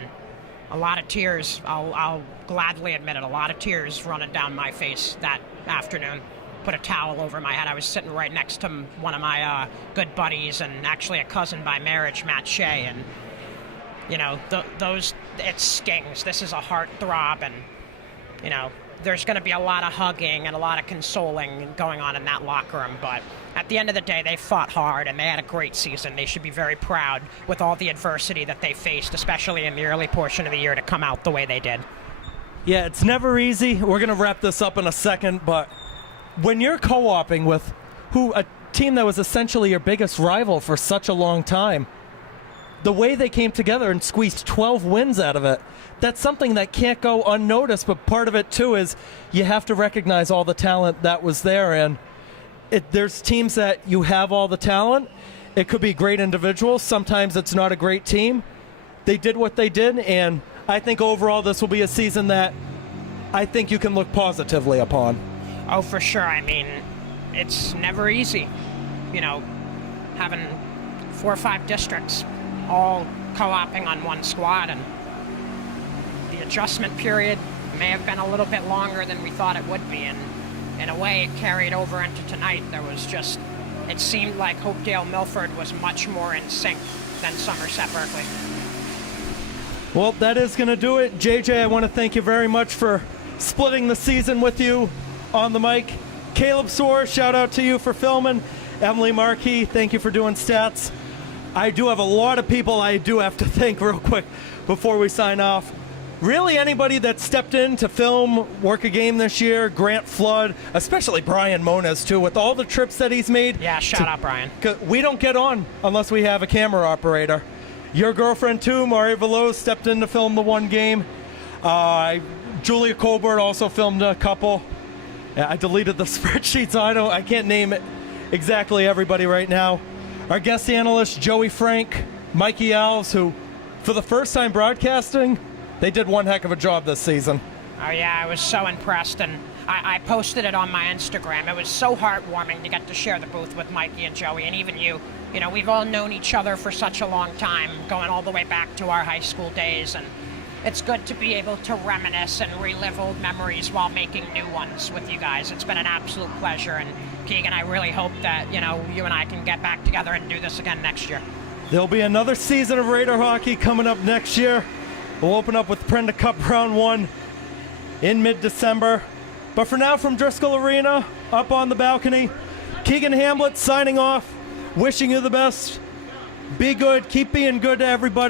a lot of tears, I'll gladly admit it, a lot of tears running down my face that afternoon. Put a towel over my head. I was sitting right next to one of my good buddies and actually a cousin by marriage, Matt Shea. And, you know, it stings. This is a heartthrob, and, you know, there's going to be a lot of hugging and a lot of consoling going on in that locker room. But at the end of the day, they fought hard and they had a great season. They should be very proud with all the adversity that they faced, especially in the early portion of the year, to come out the way they did. Yeah, it's never easy. We're going to wrap this up in a second, but when you're co-oping with a team that was essentially your biggest rival for such a long time, the way they came together and squeezed 12 wins out of it, that's something that can't go unnoticed. But part of it, too, is you have to recognize all the talent that was there. And there's teams that you have all the talent. It could be great individuals. Sometimes it's not a great team. They did what they did, and I think overall this will be a season that I think you can look positively upon. Oh, for sure. I mean, it's never easy, you know, having 4 or 5 districts all co-oping on one squad, and the adjustment period may have been a little bit longer than we thought it would be, and in a way it carried over into tonight. It seemed like Hopedale Milford was much more in sync than Somerset Berkley. Well, that is going to do it. JJ, I want to thank you very much for splitting the season with you on the mic. Kaleb Soares, shout out to you for filming. Emily Markey, thank you for doing stats. I do have a lot of people I do have to thank real quick before we sign off. Really anybody that stepped in to film, work a game this year, Grant Flood, especially Brian Moniz too, with all the trips that he's made. Yeah, shout out Brian. We don't get on unless we have a camera operator. Your girlfriend too, Maria Veloz, stepped in to film the one game. Julia Colbert also filmed a couple. I deleted the spreadsheet, so I can't name it exactly everybody right now. Our guest analyst, Joey Frank, Mikey Alves, who, for the first time broadcasting, they did one heck of a job this season. Oh, yeah, I was so impressed, and I posted it on my Instagram. It was so heartwarming to get to share the booth with Mikey and Joey, and even you. You know, we've all known each other for such a long time, going all the way back to our high school days, and it's good to be able to reminisce and relive old memories while making new ones with you guys. It's been an absolute pleasure, and Keegan, I really hope that, you and I can get back together and do this again next year. There'll be another season of Raider hockey coming up next year. We'll open up with Prenda Cup Round 1 in mid-December. But for now, from Driscoll Arena, up on the balcony, Keegan Hamblett signing off, wishing you the best. Be good, keep being good to everybody.